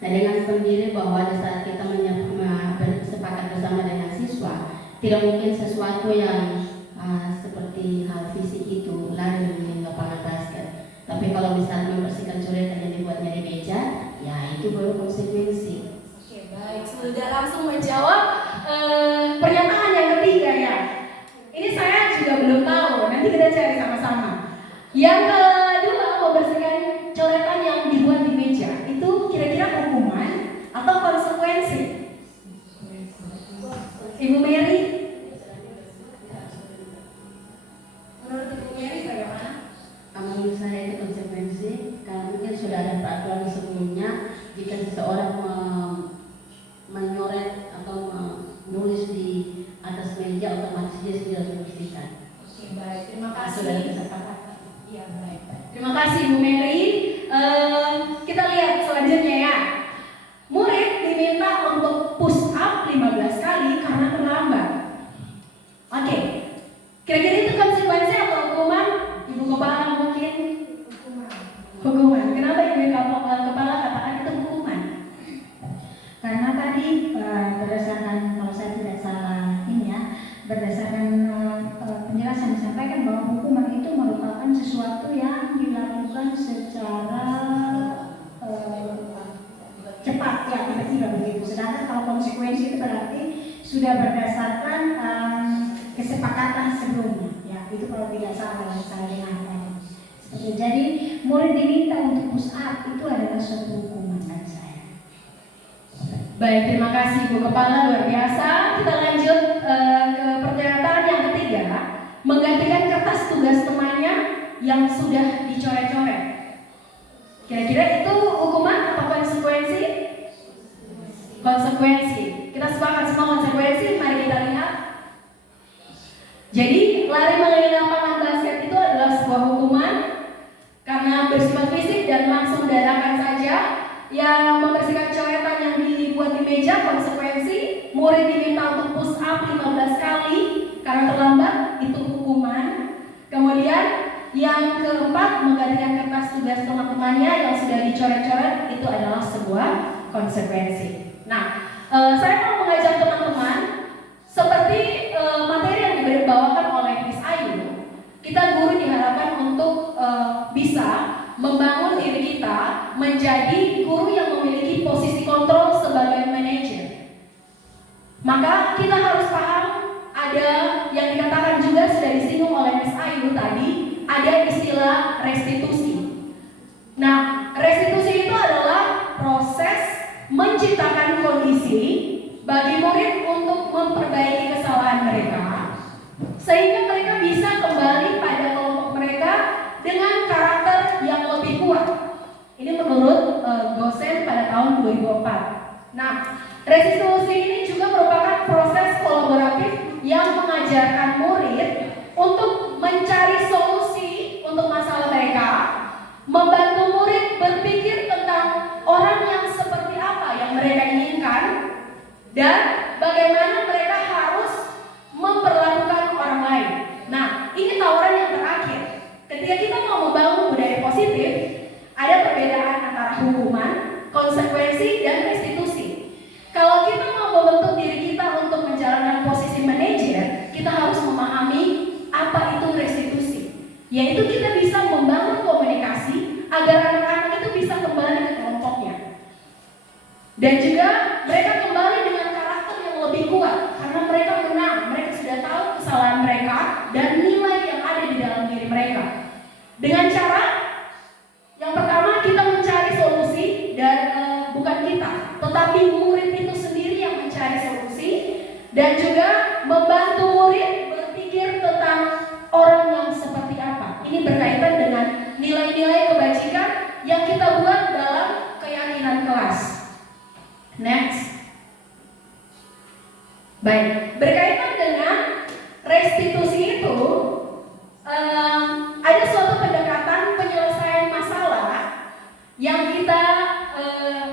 dengan sendiri bahwa di saat kita bersepakat bersama dengan siswa, tidak mungkin sesuatu yang seperti hal fisik itu lari menuju lapangan basket. Tapi kalau misalnya membersihkan coretan yang dibuatnya di meja, ya itu baru konsekuensi. Oke, baik. Sudah langsung menjawab pernyataan yang ketiga ya. Ini saya juga belum tahu. Nanti kita cari sama-sama. Yang kedua, membersihkan coretan yang dibuat di meja itu kira-kira hukuman atau konsekuensi? Ibu Mary? Menurut Ibu Mary bagaimana? Menurut saya itu konsekuensi, karena mungkin sudah ada peraturan sebelumnya jika seseorang menyoret atau menulis di atas meja, otomatis dia sudah membersihkan. Oke, baik. Terima kasih. Sudah kesepakatan. Iya, baik. Terima kasih Bu Mary. Kita lihat selanjutnya ya. Murid diminta untuk push up 15 kali karena terlambat. Oke. Kira-kira itu konsekuensi atau hukuman? Ibu kepala mungkin? Hukuman. Kenapa Ibu kepala katakan itu hukuman? Karena tadi berdasarkan, kalau saya tidak salah ini ya, berdasarkan penjelasan disampaikan bahwa hukuman itu merupakan sesuatu yang dilakukan secara cepat ya, tiba-tiba begitu. Sedangkan kalau konsekuensi itu berarti sudah berdasarkan kesepakatan sebelumnya ya, itu kalau tidak salah yang saya dengarkan. Jadi murid diminta untuk push up itu adalah suatu hukuman bagi saya. Baik, terima kasih Bu Kepala, luar biasa. Kita lanjut ke pernyataan yang ketiga, menggantikan kertas tugas temannya yang sudah dicoret-coret. Kira-kira itu hukuman atau konsekuensi? Konsekuensi. Kita sepakat semua konsekuensi, mari kita lihat. Jadi, lari mengelilingi lapangan basket itu adalah sebuah hukuman karena bersifat fisik dan langsung dadakan saja. Yang membersihkan coretan yang dibuat di meja, konsekuensi murid diminta untuk push up 15 kali karena terlambat, itu hukuman. Kemudian yang keempat, menggantikan kertas tugas teman-temannya yang sudah dicoret-coret, itu adalah sebuah konsekuensi. Nah, saya mau mengajak teman-teman seperti materi yang dibawakan oleh Miss Ayu. Kita guru diharapkan untuk bisa membangun diri kita menjadi guru yang memiliki posisi kontrol sebagai manajer. Maka kita harus paham, ada yang dikatakan juga sudah disinggung oleh Miss Ayu tadi, ada istilah restitusi. Nah, restitusi itu adalah proses menciptakan kondisi bagi murid untuk memperbaiki kesalahan mereka, sehingga mereka bisa kembali pada kelompok mereka dengan karakter yang lebih kuat. Ini menurut dosen pada tahun 2004. Nah, restitusi ini juga merupakan proses kolaboratif yang mengajarkan murid untuk mencari solusi untuk masalah mereka, membantu murid berpikir tentang orang yang seperti apa yang mereka inginkan, dan bagaimana mereka harus memperlakukan orang lain. Nah, ini tawaran yang terakhir. Ketika kita mau membangun budaya positif, ada perbedaan antara hukuman, konsekuensi, dan restitusi. Kalau kita mau membentuk diri kita untuk menjalankan posisi manajer, kita harus memahami apa itu restitusi. Yaitu kita bisa membangun komunikasi agar anak-anak itu bisa kembali ke kelompoknya. Dan juga mereka kembali dengan karakter yang lebih kuat, karena mereka menang, mereka sudah tahu kesalahan mereka dan nilai yang ada di dalam diri mereka. Dengan cara yang pertama, kita mencari solusi, dan bukan kita, tetapi murid itu sendiri yang mencari solusi, dan juga membantu murid berpikir tentang orang yang seperti apa. Ini berkaitan dengan nilai-nilai kebajikan yang kita buat dalam keyakinan kelas. Next. Baik, berkaitan dengan restitusi itu, ada suatu pendekatan penyelesaian masalah yang kita,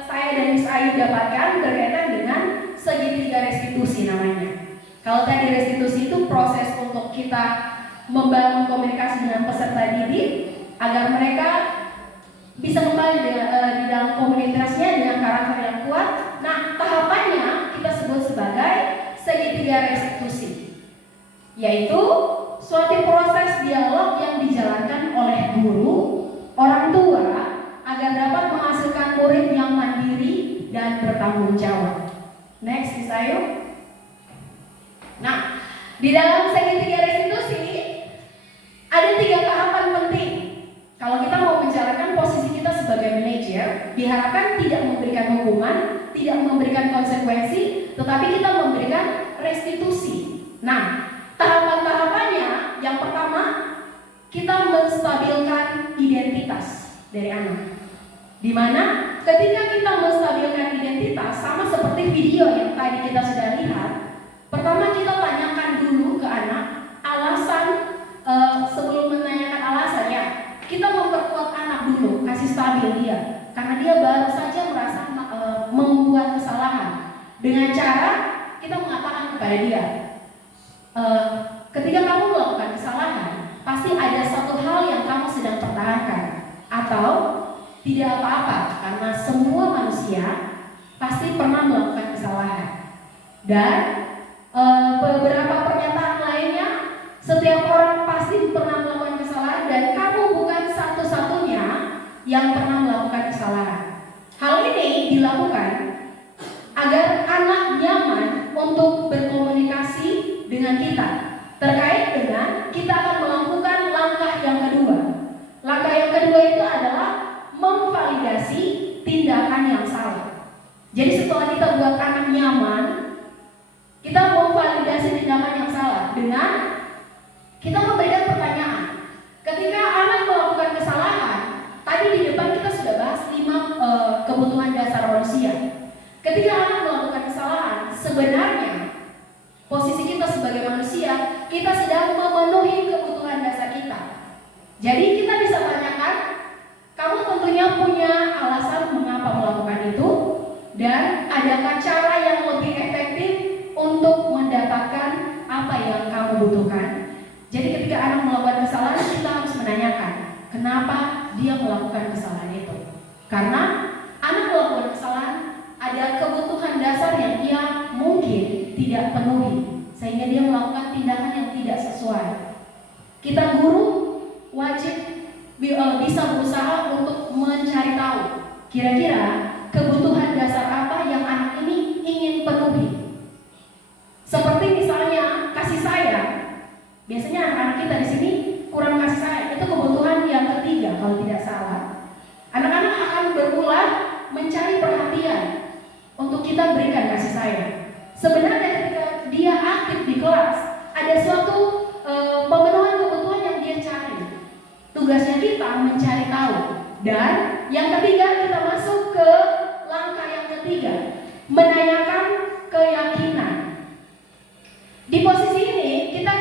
saya dan Miss Ayu dapatkan berkaitan dengan segitiga restitusi namanya. Kalau tadi restitusi itu proses untuk kita membangun komunikasi dengan peserta didik agar mereka bisa kembali di dalam komunitasnya dengan karakter yang segitiga restitusi, yaitu suatu proses dialog yang dijalankan oleh guru, orang tua, agar dapat menghasilkan murid yang mandiri dan bertanggung jawab. Next, bisa yuk. Nah, di dalam segitiga restitusi ada 3 tahapan penting. Kalau kita mau menjalankan posisi kita sebagai manajer, diharapkan tidak memberikan hukuman, tidak memberikan konsekuensi, tetapi kita memberikan restitusi. Nah, tahapan-tahapannya, yang pertama, kita menstabilkan identitas dari anak. Dimana ketika kita menstabilkan identitas, sama seperti video yang tadi kita sudah lihat, pertama kita tanyakan dulu ke anak alasan. Sebelum menanyakan alasannya, kita memperkuat anak dulu, kasih stabil dia, karena dia baru saja merasa membuat kesalahan. Dengan cara kita mengatakan kepada dia, ketika kamu melakukan kesalahan, pasti ada satu hal yang kamu sedang pertahankan, atau tidak apa-apa, karena semua manusia pasti pernah melakukan kesalahan. Dan beberapa pernyataan lainnya, setiap orang pasti pernah melakukan kesalahan dan kamu bukan satu-satunya yang pernah melakukan kesalahan. Hal ini dilakukan agar anak nyaman untuk berkomunikasi dengan kita. Terkait dengan kita akan melakukan langkah yang kedua. Langkah yang kedua itu adalah memvalidasi tindakan yang salah. Jadi setelah kita buat anak nyaman, kita memvalidasi tindakan yang salah dengan kita memberikan pertanyaan. Ketika anak melakukan kesalahan, tadi di depan kita sudah bahas 5 kebutuhan dasar manusia. Ketika anak melakukan kesalahan, sebenarnya posisi kita sebagai manusia, kita sedang memenuhi kebutuhan dasar kita. Jadi kita bisa tanyakan, kamu tentunya punya alasan mengapa melakukan itu, dan adakah cara yang lebih efektif untuk mendapatkan apa yang kamu butuhkan. Jadi ketika anak melakukan kesalahan, kita harus menanyakan kenapa dia melakukan kesalahan itu. Karena anak melakukan kesalahan, ada kebutuhan dasar yang dia mungkin tidak penuhi, sehingga dia melakukan tindakan yang tidak sesuai. Kita guru wajib bisa berusaha untuk mencari tahu kira-kira kebutuhan dasar apa yang anak ini ingin penuhi. Seperti misalnya kasih sayang. Biasanya anak-anak kita di sini kurang kasih sayang. Itu kebutuhan yang ketiga kalau tidak salah. Anak-anak akan berulang mencari perhatian untuk kita berikan kasih sayang. Sebenarnya ketika dia aktif di kelas, ada suatu pemenuhan kebutuhan yang dia cari. Tugasnya kita mencari tahu. Dan yang ketiga, kita masuk ke langkah yang ketiga, menanyakan keyakinan. Di posisi ini kita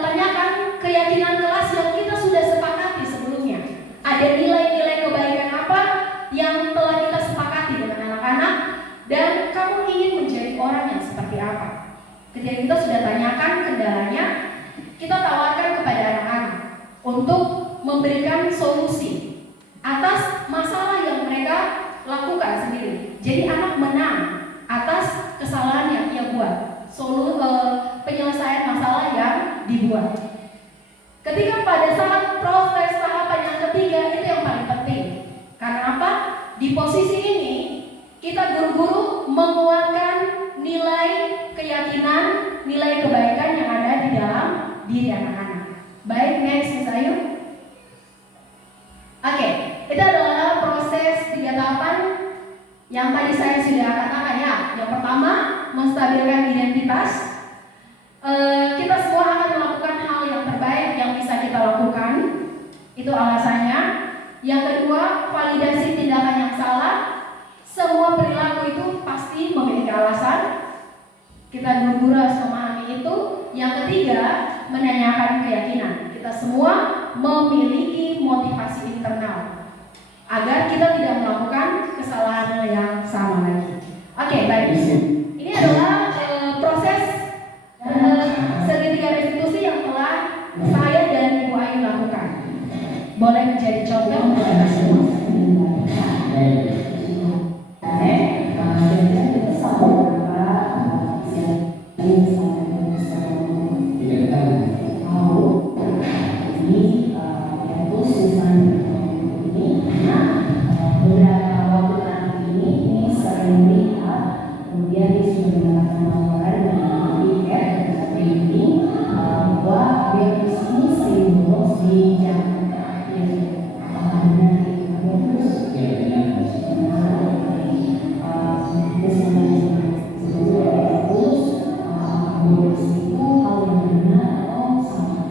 tanyakan keyakinan kelas yang kita sudah sepakati sebelumnya. Ada nilai-nilai kebaikan apa yang telah kita sepakati dengan anak-anak, dan kamu ingin menjadi orang yang seperti apa. Ketika kita sudah tanyakan kendalanya, kita tawarkan kepada anak-anak untuk memberikan solusi atas masalah yang mereka lakukan sendiri. Jadi anak menang atas kesalahan yang ia buat, penyelesaian masalah yang dibuat. Ketika pada saat proses tahapan yang ketiga, itu yang paling penting. Karena apa? Di posisi ini kita guru-guru menguatkan nilai keyakinan, nilai kebaikan yang ada di dalam diri anak-anak. Baik, next Miss Ayu. Oke, itu adalah proses 3 tahapan yang tadi saya sudah katakan ya. Yang pertama, menstabilkan identitas. Kita semua akan melakukan hal yang terbaik yang bisa kita lakukan. Itu alasannya. Yang kedua, validasi tindakan yang salah. Semua perilaku itu pasti memiliki alasan. Kita guru harus memahami itu. Yang ketiga, menanyakan keyakinan. Kita semua memiliki motivasi internal agar kita tidak melakukan kesalahan yang sama lagi. Oke, baik. Ini adalah proses segitiga restitusi yang telah saya dan Ibu Ayu lakukan. Boleh menjadi contoh untuk kita semua. Oke. sudah mendapatkan laporan dari IF dan ini bahwa BEPUS ini sering bolos di jam terakhir. Apakah benar itu BEPUS? Bolos itu hal yang benar atau salah?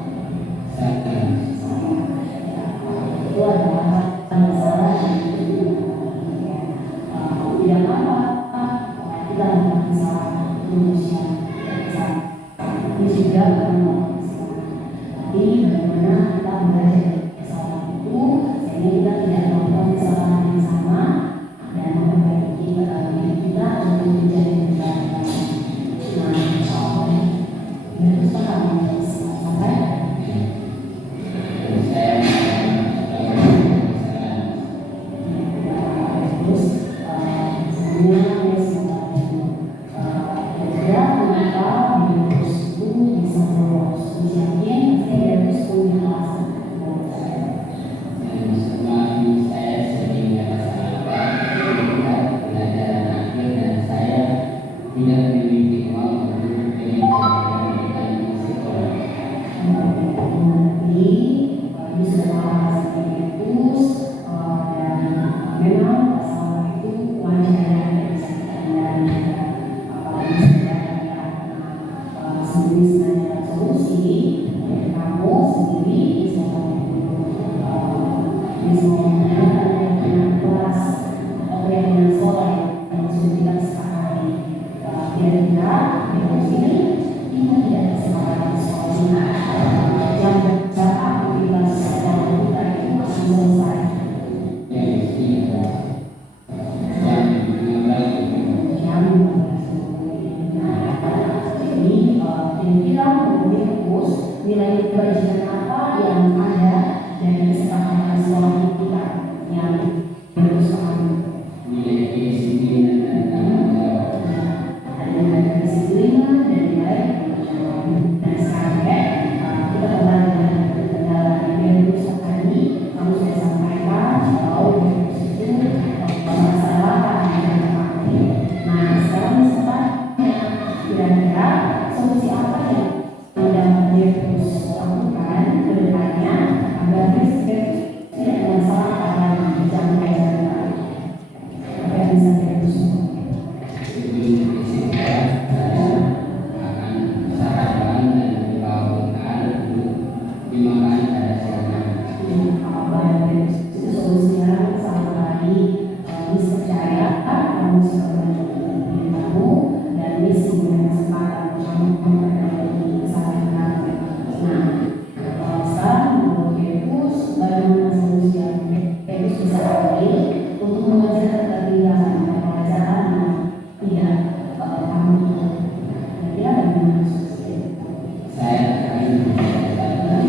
Itu adalah masalah tidak apa-apa kita melakukan kesalahan manusia ini juga melakukan kesalahan, tapi bagaimana kita belajar dari kesalahan itu sehingga kita tidak melakukan kesalahan yang sama dan memperbaiki diri kita untuk menjadi lebih baik. Nah, itu paham sampai nilai kebajikan apa yang ada dari kesepakatan sekolah kita yang berusaha nilai kedisiplinan dan tanggung jawab. Ada nilai kedisiplinan dan nilai tanggung jawab. Dan sekarang kita kembali dengan kendala yang berusaha tadi. Kamu sudah sampaikan kalau itu masalah yang terpakai. Nah sekarang misalkan kira-kira solusi apa yang dia terus lakukan ke depannya agar tidak masalah dalam jangka agar bisa terus akan sarapan dan dibawakan dimakan pada siang. Itu solusinya sama lagi percaya kamu sudah menjadi kamu dan misi dengan kesempatan kamu memperbaiki kesalahan. Nah, sekarang menurut BEPUS bagaimana solusi yang BEPUS bisa ambil untuk mengajar ketertinggalan pelajaran yang tidak kamu kira bagaimana solusi? Saya akan mengajarkan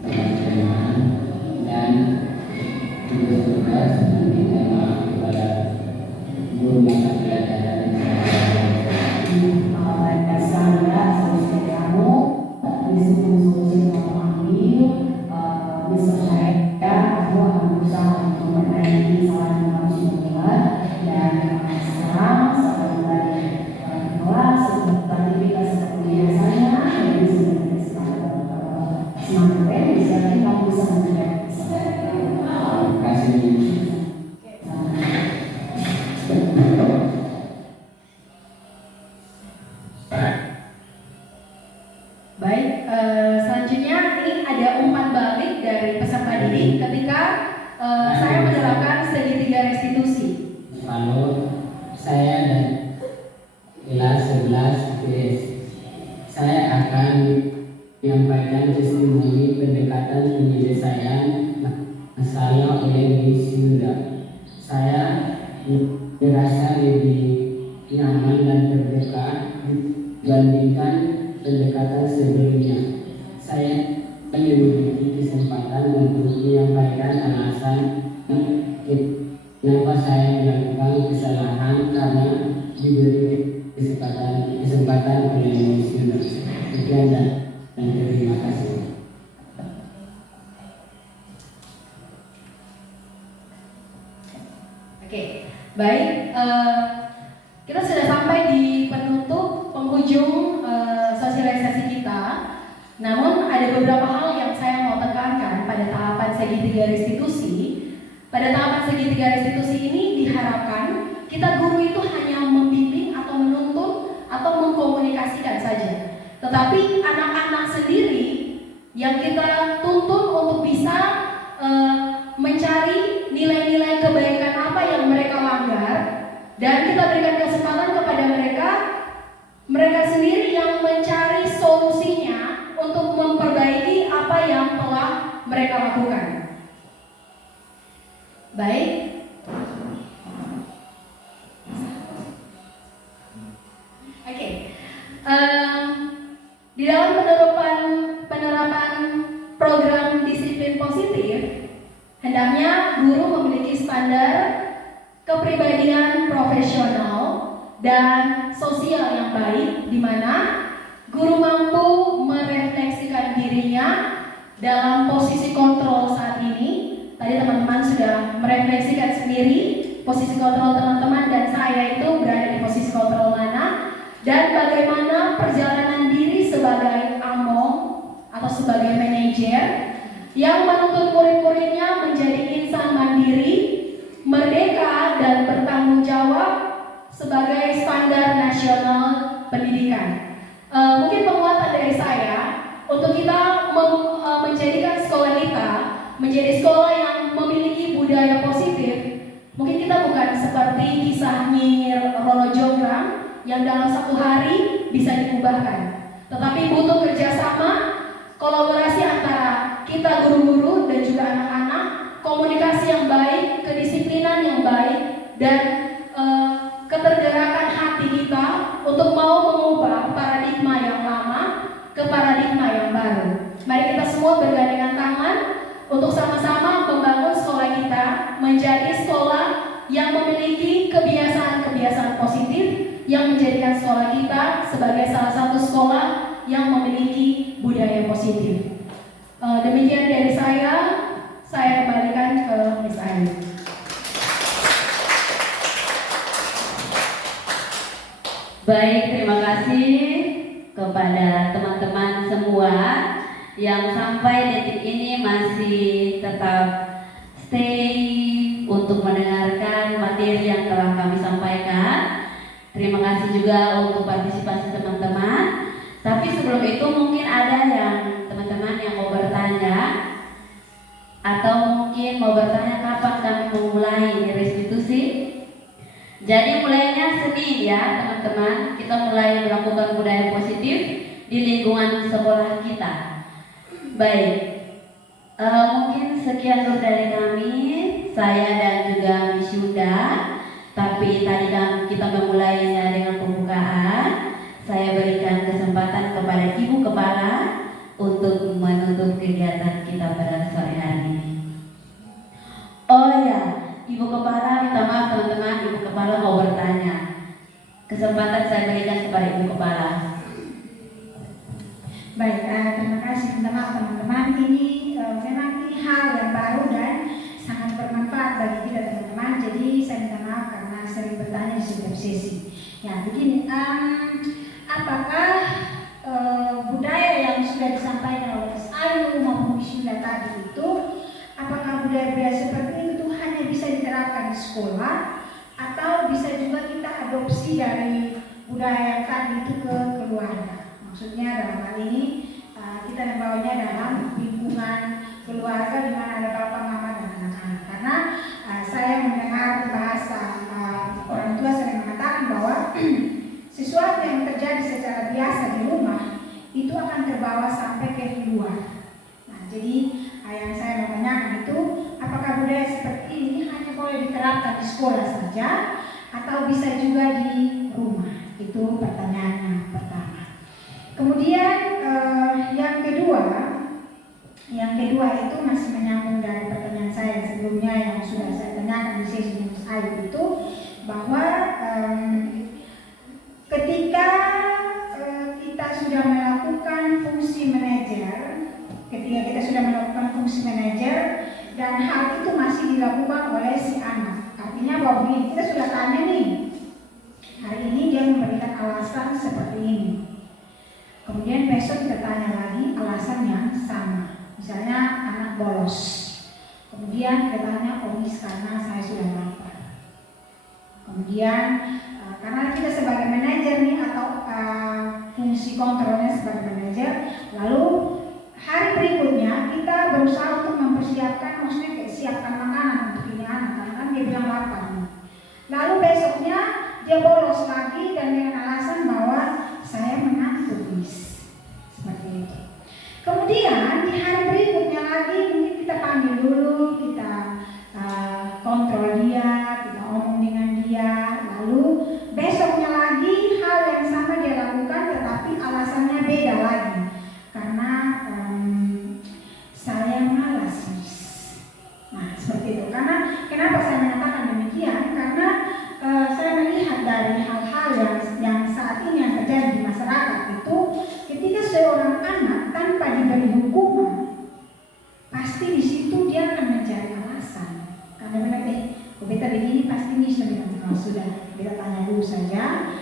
teman-teman dan tugas-tugas yang diterima kepada guru mata pelajaran yang saya solusi kamu solusi yang kamu ambil misalnya kamu akan berusaha untuk memperbaiki kesalahan yang kamu sudah buat dan sekarang setelah kembali kelas setelah aktivitas seperti biasanya jadi sebenarnya semakin bisa kamu bisa mencapai terima kasih. Baik, selanjutnya ini ada umpan balik dari peserta didik ketika saya menerapkan segitiga restitusi. Lalu saya dan kelas 11 PS saya akan menyampaikan testimoni pendekatan penyelesaian masalah oleh Miss Yuda. Saya merasa lebih nyaman dan terbuka dibandingkan pendekatan sebelumnya. Saya memiliki kesempatan untuk menyampaikan alasan kenapa saya melakukan kesalahan karena diberi kesempatan oleh Miss. Sekian dan terima kasih. Oke, baik. Kita sudah sampai di penutup penghujung sosialisasi kita. Namun ada beberapa hal yang saya mau tekankan pada tahapan segitiga restitusi. Pada tahapan segitiga restitusi ini diharapkan kita guru itu hanya membimbing atau menuntun atau mengkomunikasikan saja. Tetapi anak-anak sendiri yang kita tuntun untuk bisa mencari nilai-nilai kebaikan apa yang mereka langgar, dan kita berikan kesempatan kepada mereka sendiri yang mencari solusinya untuk memperbaiki apa yang telah mereka lakukan. Baik. Oke. Di dalam penerapan program disiplin positif, hendaknya guru memiliki standar kepribadian profesional dan sosial yang baik, di mana guru mampu merefleksikan dirinya dalam posisi kontrol saat ini. Tadi teman-teman sudah merefleksikan sendiri posisi kontrol teman-teman dan saya itu berada di posisi kontrol mana, dan bagaimana perjalanan diri sebagai AMO atau sebagai manajer yang menuntut murid-muridnya menjadi insan mandiri, merdeka, dan bertanggung jawab sebagai standar nasional pendidikan. Mungkin penguatan dari saya untuk kita menjadikan sekolah kita menjadi sekolah yang memiliki budaya positif. Mungkin kita bukan seperti kisah Nyinyir Roro Jonggrang yang dalam satu hari bisa diubahkan, tetapi butuh kerjasama, kolaborasi antara kita guru-guru dan juga anak-anak, komunikasi yang baik, kedisiplinan yang baik, dan ketergerakan hati kita untuk mau mengubah paradigma yang lama ke paradigma yang baru. Mari kita semua bergandengan tangan untuk sama-sama membangun sekolah kita menjadi sekolah yang memiliki kebiasaan-kebiasaan positif yang menjadikan sekolah kita sebagai salah satu sekolah yang memiliki budaya positif. Demikian dari saya kembalikan ke Miss Ayu. Baik, terima kasih kepada teman-teman semua yang sampai detik ini masih tetap stay untuk mendengarkan materi yang telah kami sampaikan. Terima kasih juga untuk partisipasi teman-teman. Tapi sebelum itu mungkin ada yang teman-teman yang mau bertanya, atau mungkin mau bertanya kapan kami memulai restitusi. Jadi mulainya Senin ya teman-teman. Kita mulai melakukan budaya positif di lingkungan sekolah kita. Baik, mungkin sekian dulu dari kami, saya dan juga Miss Yunda. Tapi tadi kan kita memulainya dengan pembukaan. Saya berikan kesempatan kepada Ibu Kepala untuk menutup kegiatan kita pada sore hari ini. Oh ya, Ibu Kepala, minta maaf teman-teman, Ibu Kepala mau bertanya. Kesempatan saya berikan kepada Ibu Kepala. Baik, terima kasih. Minta maaf teman-teman, ini memang ini hal yang baru dan sangat bermanfaat bagi kita teman-teman. Jadi saya minta maaf karena sering bertanya di setiap sesi. Ya, begini, apakah budaya yang sudah disampaikan oleh Miss Ayu maupun Miss Yunda tadi itu, apakah budaya-budaya seperti itu hanya bisa diterapkan di sekolah atau bisa juga kita adopsi dari budaya tadi itu ke keluarga? Maksudnya dalam hal ini kita membawanya dalam lingkungan keluarga di mana ada bapak, mama, dan anak-anak. Karena saya mendengar bahasa orang tua sering mengatakan bahwa sesuatu yang terjadi secara biasa di rumah itu akan terbawa sampai ke luar. Nah, jadi yang saya mau tanyakan itu, apakah budaya seperti ini hanya boleh diterapkan di sekolah saja atau bisa juga di rumah? Itu pertanyaan yang pertama. Kemudian yang kedua itu masih menyambung dari pertanyaan saya sebelumnya yang sudah saya tanyakan di sesi Miss Ayu itu, bahwa ketika kita sudah melakukan fungsi manajer, dan hal itu masih dilakukan oleh si anak, artinya bahwa kita sudah tanya nih, hari ini dia memberikan alasan seperti ini. Kemudian besok kita tanya lagi alasan yang sama. Misalnya anak bolos. Kemudian kita tanya, oh miss karena saya sudah lapar. Kemudian karena kita sebagai manajer nih atau fungsi kontrolnya sebagai manajer, lalu hari berikutnya kita berusaha untuk mempersiapkan, maksudnya kayak siapkan makanan untuk ini anak, karena kan dia bilang lapar nih. Lalu besoknya dia bolos lagi dan dengan alasan bahwa saya mengantuk miss, seperti itu. Kemudian di hari berikutnya lagi mungkin kita panggil dulu, kita kontrol dia, kita omong dengan dia, lalu besoknya lagi hal yang sama dia lakukan tetapi alasannya beda lagi karena saya malas miss. Nah seperti itu. Karena kenapa saya mengatakan demikian? Karena saya melihat dari hal-hal yang saat ini yang terjadi di masyarakat itu, ketika seorang anak tanpa diberi hukuman, pasti di situ dia akan mencari alasan. Karena mereka beta begini pasti miss nanti kalau sudah beta tanya dulu saja,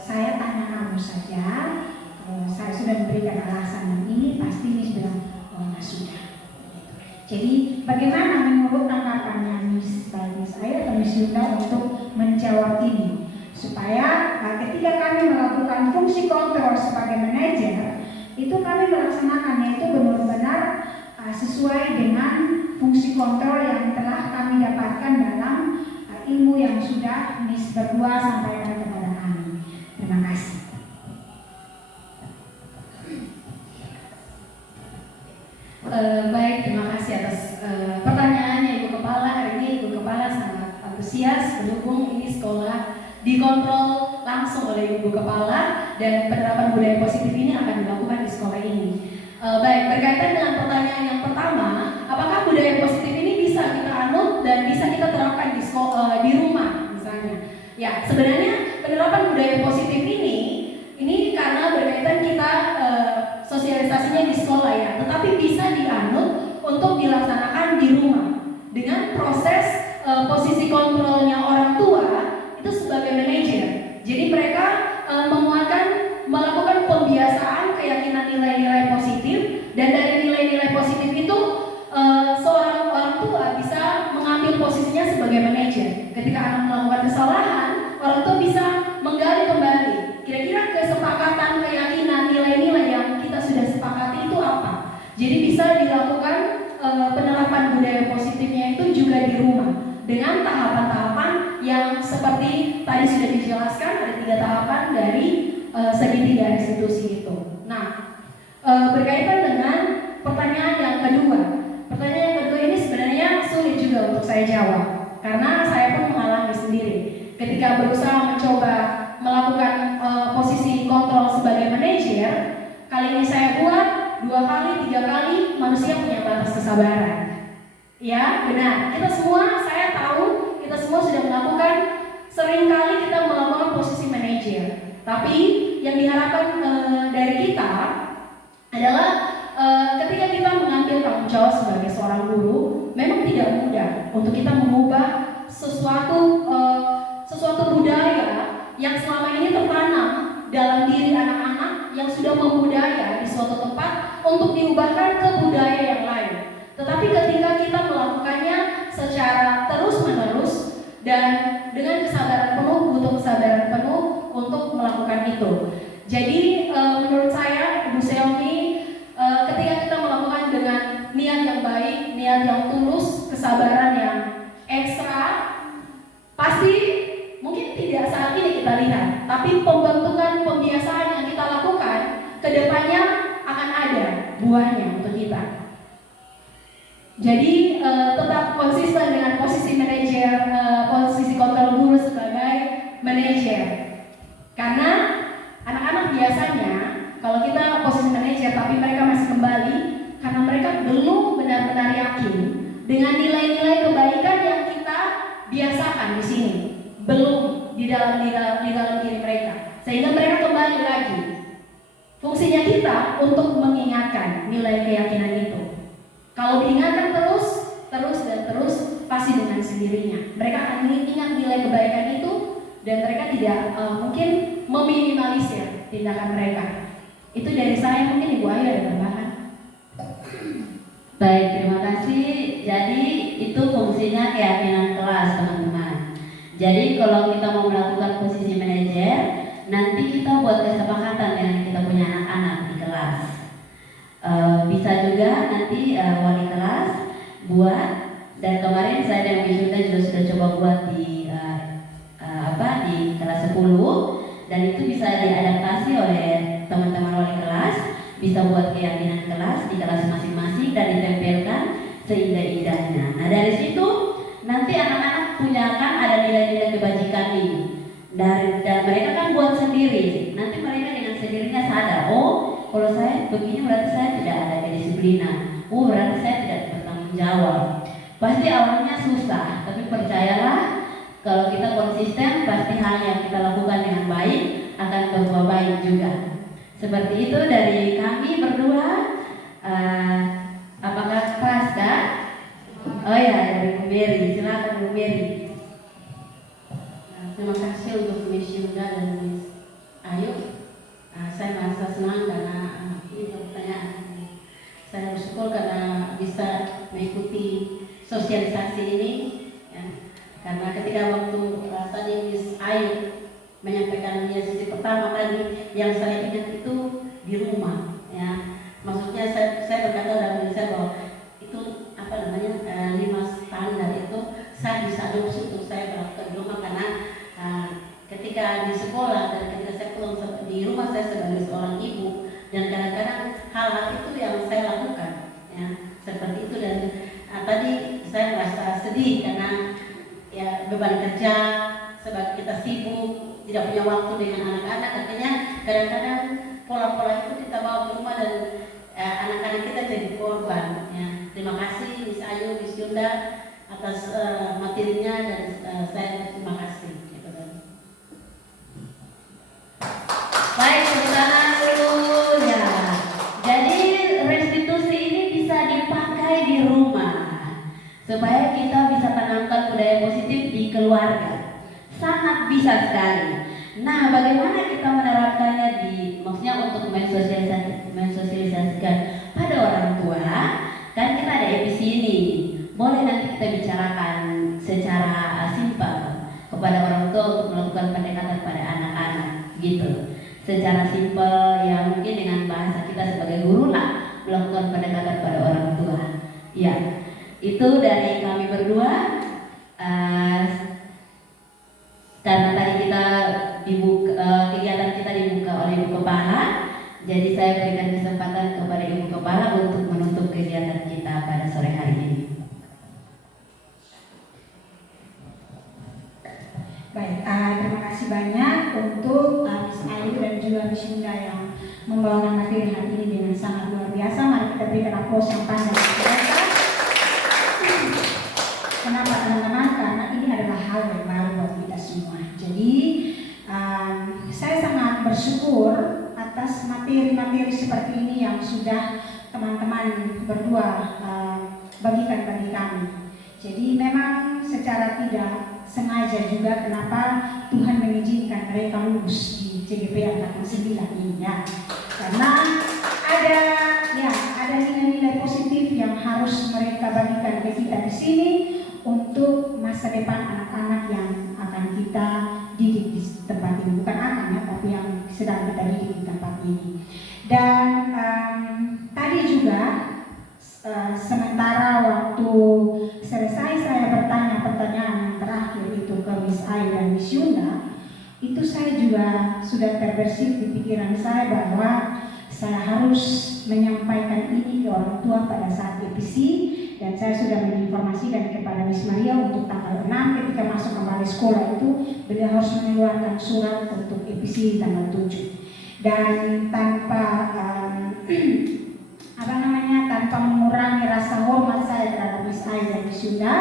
saya tanya kamu saja, saya sudah memberikan alasan yang ini pasti miss bilang oh nggak sudah. Jadi bagaimana menurut tanggapannya Miss saya atau Miss Yunda untuk menjawab ini supaya ketika kami melakukan fungsi kontrol sebagai manajer itu kami melaksanakannya itu benar-benar sesuai dengan fungsi kontrol yang telah kami dapatkan dalam ilmu yang sudah Miss berdua sampaikan kepada kami. Terima kasih. Baik, terima kasih atas pertanyaannya Ibu Kepala. Hari ini Ibu Kepala sangat antusias mendukung ini sekolah dikontrol langsung oleh Ibu Kepala dan penerapan budaya positif ini akan dilakukan di sekolah ini. Baik, berkaitan dengan pertanyaan yang pertama, apakah budaya positif ini bisa kita anut dan bisa kita terapkan di sekolah, di rumah misalnya? Ya, sebenarnya penerapan budaya positif ini karena berkaitan kita sosialisasinya di sekolah ya, tetapi bisa dianut untuk dilaksanakan di rumah dengan proses posisi kontrolnya orang tua itu sebagai manajer. Jadi mereka melakukan pembiasaan keyakinan nilai-nilai positif dan dari nilai-nilai positif itu seorang orang tua bisa mengambil posisinya sebagai manajer. Ketika anak melakukan kesalahan, orang tua bisa menggali kembali. Kira-kira kesepakatan, keyakinan, nilai-nilai yang kita sudah sepakati itu apa? Jadi bisa dilakukan penerapan budaya positifnya itu juga di rumah dengan tahapan-tahapan yang seperti tadi sudah dijelaskan ada 3 tahapan dari segitiga restitusi itu. Nah, berkaitan dengan pertanyaan yang kedua. Pertanyaan yang kedua ini sebenarnya sulit juga untuk saya jawab karena saya pun mengalami sendiri ketika berusaha mencoba melakukan posisi kontrol sebagai manajer. Kali ini saya buat 2 kali, 3 kali, manusia punya batas kesabaran. Ya, benar. Kita semua, saya tahu, kita semua sudah melakukan, seringkali kita melakukan posisi manajer. Tapi yang diharapkan dari kita adalah ketika kita mengambil tanggung jawab sebagai seorang guru, memang tidak mudah untuk kita mengubah sesuatu budaya yang selama ini tertanam dalam diri anak-anak yang sudah membudaya di suatu tempat untuk diubahkan ke budaya yang lain. Tetapi ketika kita melakukannya secara terus-menerus dan dengan kesabaran penuh, butuh kesabaran penuh untuk melakukan itu. Jadi menurut saya, Ibu Seomi, ketika kita melakukan dengan niat yang baik, niat yang tulus, kesabaran yang ekstra, pasti mungkin tidak saat ini kita lihat, tapi pembentukan pembiasaan yang kita lakukan kedepannya akan ada buahnya untuk kita. Jadi tetap konsisten dengan posisi manajer, posisi kontrol guru sebagai manajer. Karena anak-anak biasanya kalau kita posisi manajer tapi mereka masih kembali karena mereka belum benar-benar yakin dengan nilai-nilai kebaikan yang kita biasakan di sini, belum di dalam diri mereka, sehingga mereka kembali lagi. Fungsinya kita untuk mengingatkan nilai keyakinan itu. Kalau diingatkan terus, pasti dengan sendirinya mereka akan ingat nilai kebaikan itu dan mereka tidak mungkin meminimalisir tindakan mereka. Itu dari saya, mungkin Ibu Ayu ada tambahan. Baik, terima kasih. Jadi itu fungsinya keyakinan kelas, teman-teman. Jadi kalau kita mau melakukan posisi manajer, nanti kita buat kesepakatan dengan kita punya anak-anak di kelas. Bisa juga nanti wali kelas buat, dan kemarin saya dan Wisnuda juga sudah coba buat di di kelas 10, dan itu bisa diadaptasi oleh teman-teman wali kelas, bisa buat keyakinan kelas di kelas masing-masing dan ditempelkan seindah-indahnya. Nah dari situ nanti anak-anak punya kan ada nilai-nilai kebajikan nih, dan mereka kan buat sendiri. Nanti mereka dengan sendirinya sadar, oh kalau saya begini berarti saya tidak ada kedisiplinan, oh berarti saya tidak bertanggung jawab. Pasti awalnya susah, tapi percayalah kalau kita konsisten, pasti hal yang kita lakukan dengan baik akan berbuah baik juga. Seperti itu dari kami berdua. Apakah pas kan? Oh ya, dari Bu Mary. Silakan Bu Mary. Terima kasih untuk Miss Yuda dan Miss Ayu. Saya merasa senang karena ini pertanyaan. Saya bersyukur karena bisa mengikuti sosialisasi ini. Ya. Karena ketika waktu tadi Miss Ayu menyampaikan sisi pertama tadi, yang saya ingat itu di rumah. Ya. Maksudnya saya berkata dalam diri saya bahwa itu 5 standar itu saya bisa adopsi untuk saya berlakukan di rumah, karena ketika di sekolah dan ketika saya pulang di rumah saya sebagai seorang ibu, dan kadang-kadang hal-hal itu yang saya lakukan, ya seperti itu. Dan tadi saya merasa sedih karena ya beban kerja, sebab kita sibuk, tidak punya waktu dengan anak-anak, artinya kadang-kadang pola-pola itu kita bawa ke rumah dan anak-anak kita jadi korban. Ya. Terima kasih Miss Ayu, Miss Yunda atas materinya, dan saya terima kasih. Baik, tepuk tangan dulu ya. Jadi restitusi ini bisa dipakai di rumah supaya kita bisa tanamkan budaya positif di keluarga. Sangat bisa sekali. Nah, bagaimana kita menerapkannya maksudnya untuk mensosialisasikan pada orang tua? Kan kita ada EPC ini. Boleh nanti kita bicarakan secara simpel kepada orang tua untuk melakukan pendekatan pada anak-anak, gitu. Secara simpel, ya mungkin dengan bahasa kita sebagai guru lah, melakukan pendekatan pada orang tua. Ya, itu dari kami berdua. Karena tadi kita kegiatan kita dibuka oleh Ibu Kepala, jadi saya berikan kesempatan kepada Ibu Kepala untuk menutup kegiatan kita pada sore hari ini. Baik, terima kasih banyak untuk Miss Ayu dan juga Miss Yunda yang membawakan materi hari ini dengan sangat luar biasa. Mari kita berikan aplaus yang panjang untuk mereka. Kenapa teman-teman? Karena ini adalah hal yang baru buat kita semua. Jadi saya sangat bersyukur atas materi-materi seperti ini yang sudah teman-teman berdua bagikan bagi kami. Jadi memang secara tidak sengaja juga kenapa Tuhan mengizinkan mereka lulus di CGP Angkatan 9 ini ya. Karena ada nilai-nilai positif yang harus mereka bagikan ke kita di sini untuk masa depan anak-anak yang akan kita didik di tempat ini. Bukan akan ya, tapi yang sedang kita didik di tempat ini. Dan tadi juga sementara waktu selesai saya bertanya pertanyaan yang terakhir itu ke Miss Ayu dan Miss Yunda, itu saya juga sudah terbersit di pikiran saya bahwa saya harus menyampaikan ini ke orang tua pada saat EPC, dan saya sudah menginformasikan kepada Miss Maria untuk tanggal 6 ketika masuk kembali sekolah itu beliau harus mengeluarkan surat untuk EPC tanggal 7, dan tanpa tanpa mengurangi rasa hormat saya terhadap Miss Ayu dan Miss Yunda,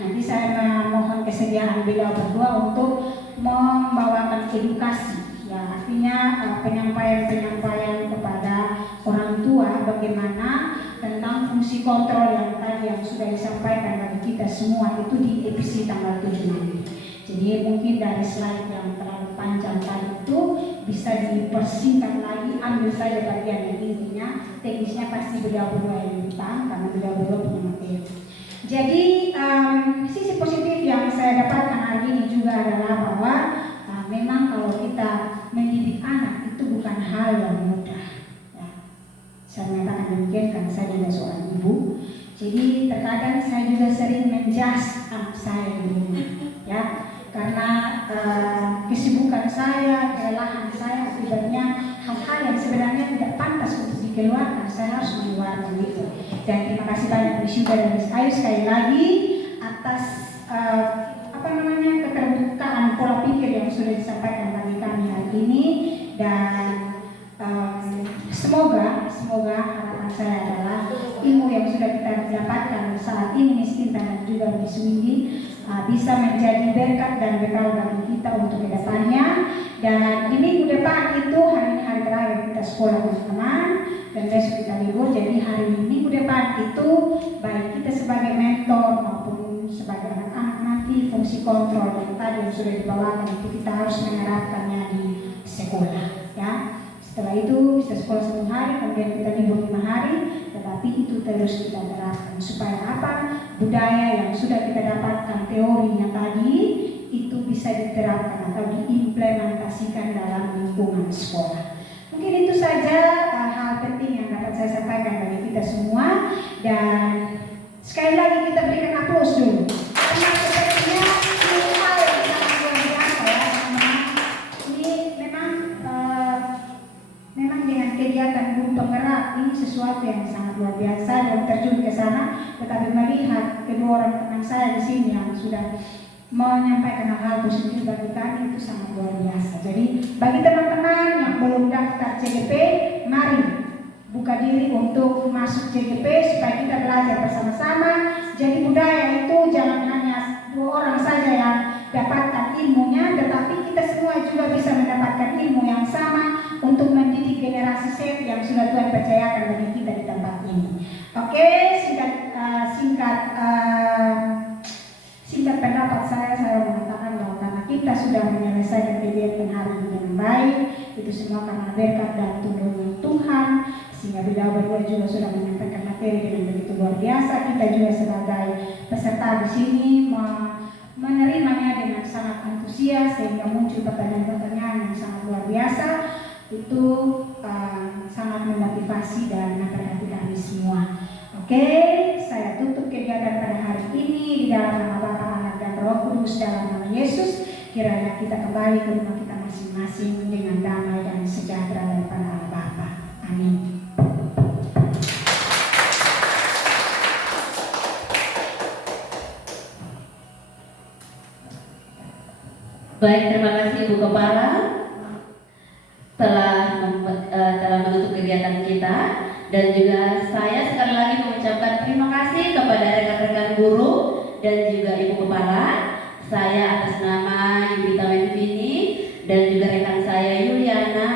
nanti saya memohon kesediaan beliau berdua untuk membawakan edukasi, ya artinya penyampaian kepada orang tua bagaimana tentang fungsi kontrol yang tadi yang sudah disampaikan bagi kita semua itu di EPC tanggal 7 nanti. Jadi mungkin dari slide yang terlalu panjang tadi itu bisa dipersingkat lagi, ambil saja bagian yang intinya, teknisnya pasti beliau berdua yang lebih paham karena beliau berdua punya materi. Jadi sisi positif yang saya dapatkan hari ini juga adalah bahwa memang kalau kita mendidik anak itu bukan hal yang mudah. Ya. Saya mengatakan demikian karena saya juga seorang ibu. Jadi terkadang saya juga sering menjas anak saya di rumah, ya, karena kesibukan saya, kelelahan saya akibatnya hal-hal yang sebenarnya tidak pantas untuk dikeluarkan, saya harus mengeluarkan itu. Dan terima kasih banyak Miss Yuda dan Miss Ayu sekali lagi atas keterbukaan pola pikir yang sudah disampaikan bagi kami hari ini, dan semoga harapan saya adalah ilmu yang sudah kita dapatkan saat ini Miss Tinta dan juga Miss Windy bisa menjadi berkat dan bekal bagi kita untuk kedepannya. Dan di minggu depan itu hari ini hari terakhir kita sekolah teman-teman, dan besok kita libur. Jadi hari minggu depan itu baik kita sebagai mentor maupun sebagai anak-anak nanti fungsi kontrol yang tadi yang sudah dibawakan itu kita harus menerapkannya di sekolah, ya. Setelah itu bisa sekolah 1 hari, kemudian kita libur 5 hari, tetapi itu terus kita terapkan supaya apa? Budaya yang sudah kita dapatkan teorinya tadi itu bisa diterapkan atau diimplementasikan dalam lingkungan sekolah. Mungkin itu saja hal penting yang dapat saya sampaikan bagi kita semua, dan sekali lagi kita berikan aplaus dulu. Karena sepertinya ini hal yang sangat luar biasa ya, teman-teman. Ini memang dengan kegiatan guru penggerak ini sesuatu yang sangat luar biasa dan terjun ke sana, tetapi melihat kedua orang teman saya di sini yang sudah menyampaikan hal positif bagi kami itu sangat luar biasa. Jadi bagi teman-teman yang belum daftar CGP, mari buka diri untuk masuk CGP supaya kita belajar bersama-sama. Jadi budaya itu jangan hanya 2 orang saja yang dapatkan ilmunya, tetapi kita semua juga bisa mendapatkan ilmu yang sama untuk mendidik generasi Z yang sudah Tuhan percayakan bagi kita di tempat ini. Oke, singkat pendapat saya mengatakan bahwa karena kita sudah menyelesaikan kegiatan hari ini dengan baik, itu semua karena berkat dan tuntunan Tuhan, sehingga beliau berdua juga sudah menyampaikan materi dengan begitu luar biasa. Kita juga sebagai peserta di sini menerimanya dengan sangat antusias, sehingga muncul pertanyaan-pertanyaan yang sangat luar biasa. Itu sangat memotivasi dan menangkan hati kami semua. Oke, saya tutup kegiatan pada hari ini di dalam nama Bapa, Anak, dan Roh Kudus dalam nama Yesus. Kiranya kita kembali ke rumah kita masing-masing dengan damai dan sejahtera daripada Allah Bapa. Amin. Baik, terima kasih Ibu Kepala telah menutup kegiatan kita, dan juga saya sekali lagi mengucapkan terima kasih kepada rekan-rekan guru dan juga Ibu Kepala. Saya atas nama Yudita Wenvini dan juga rekan saya Yuliana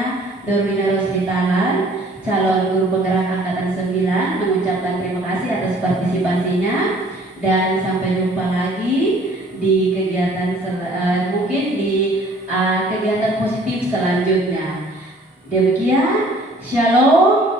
Dorina Rosmitalan, calon guru penggerak angkatan 9, mengucapkan terima kasih atas partisipasinya, dan sampai jumpa lagi di kegiatan mungkin di kegiatan positif selanjutnya. Demikian, Shalom.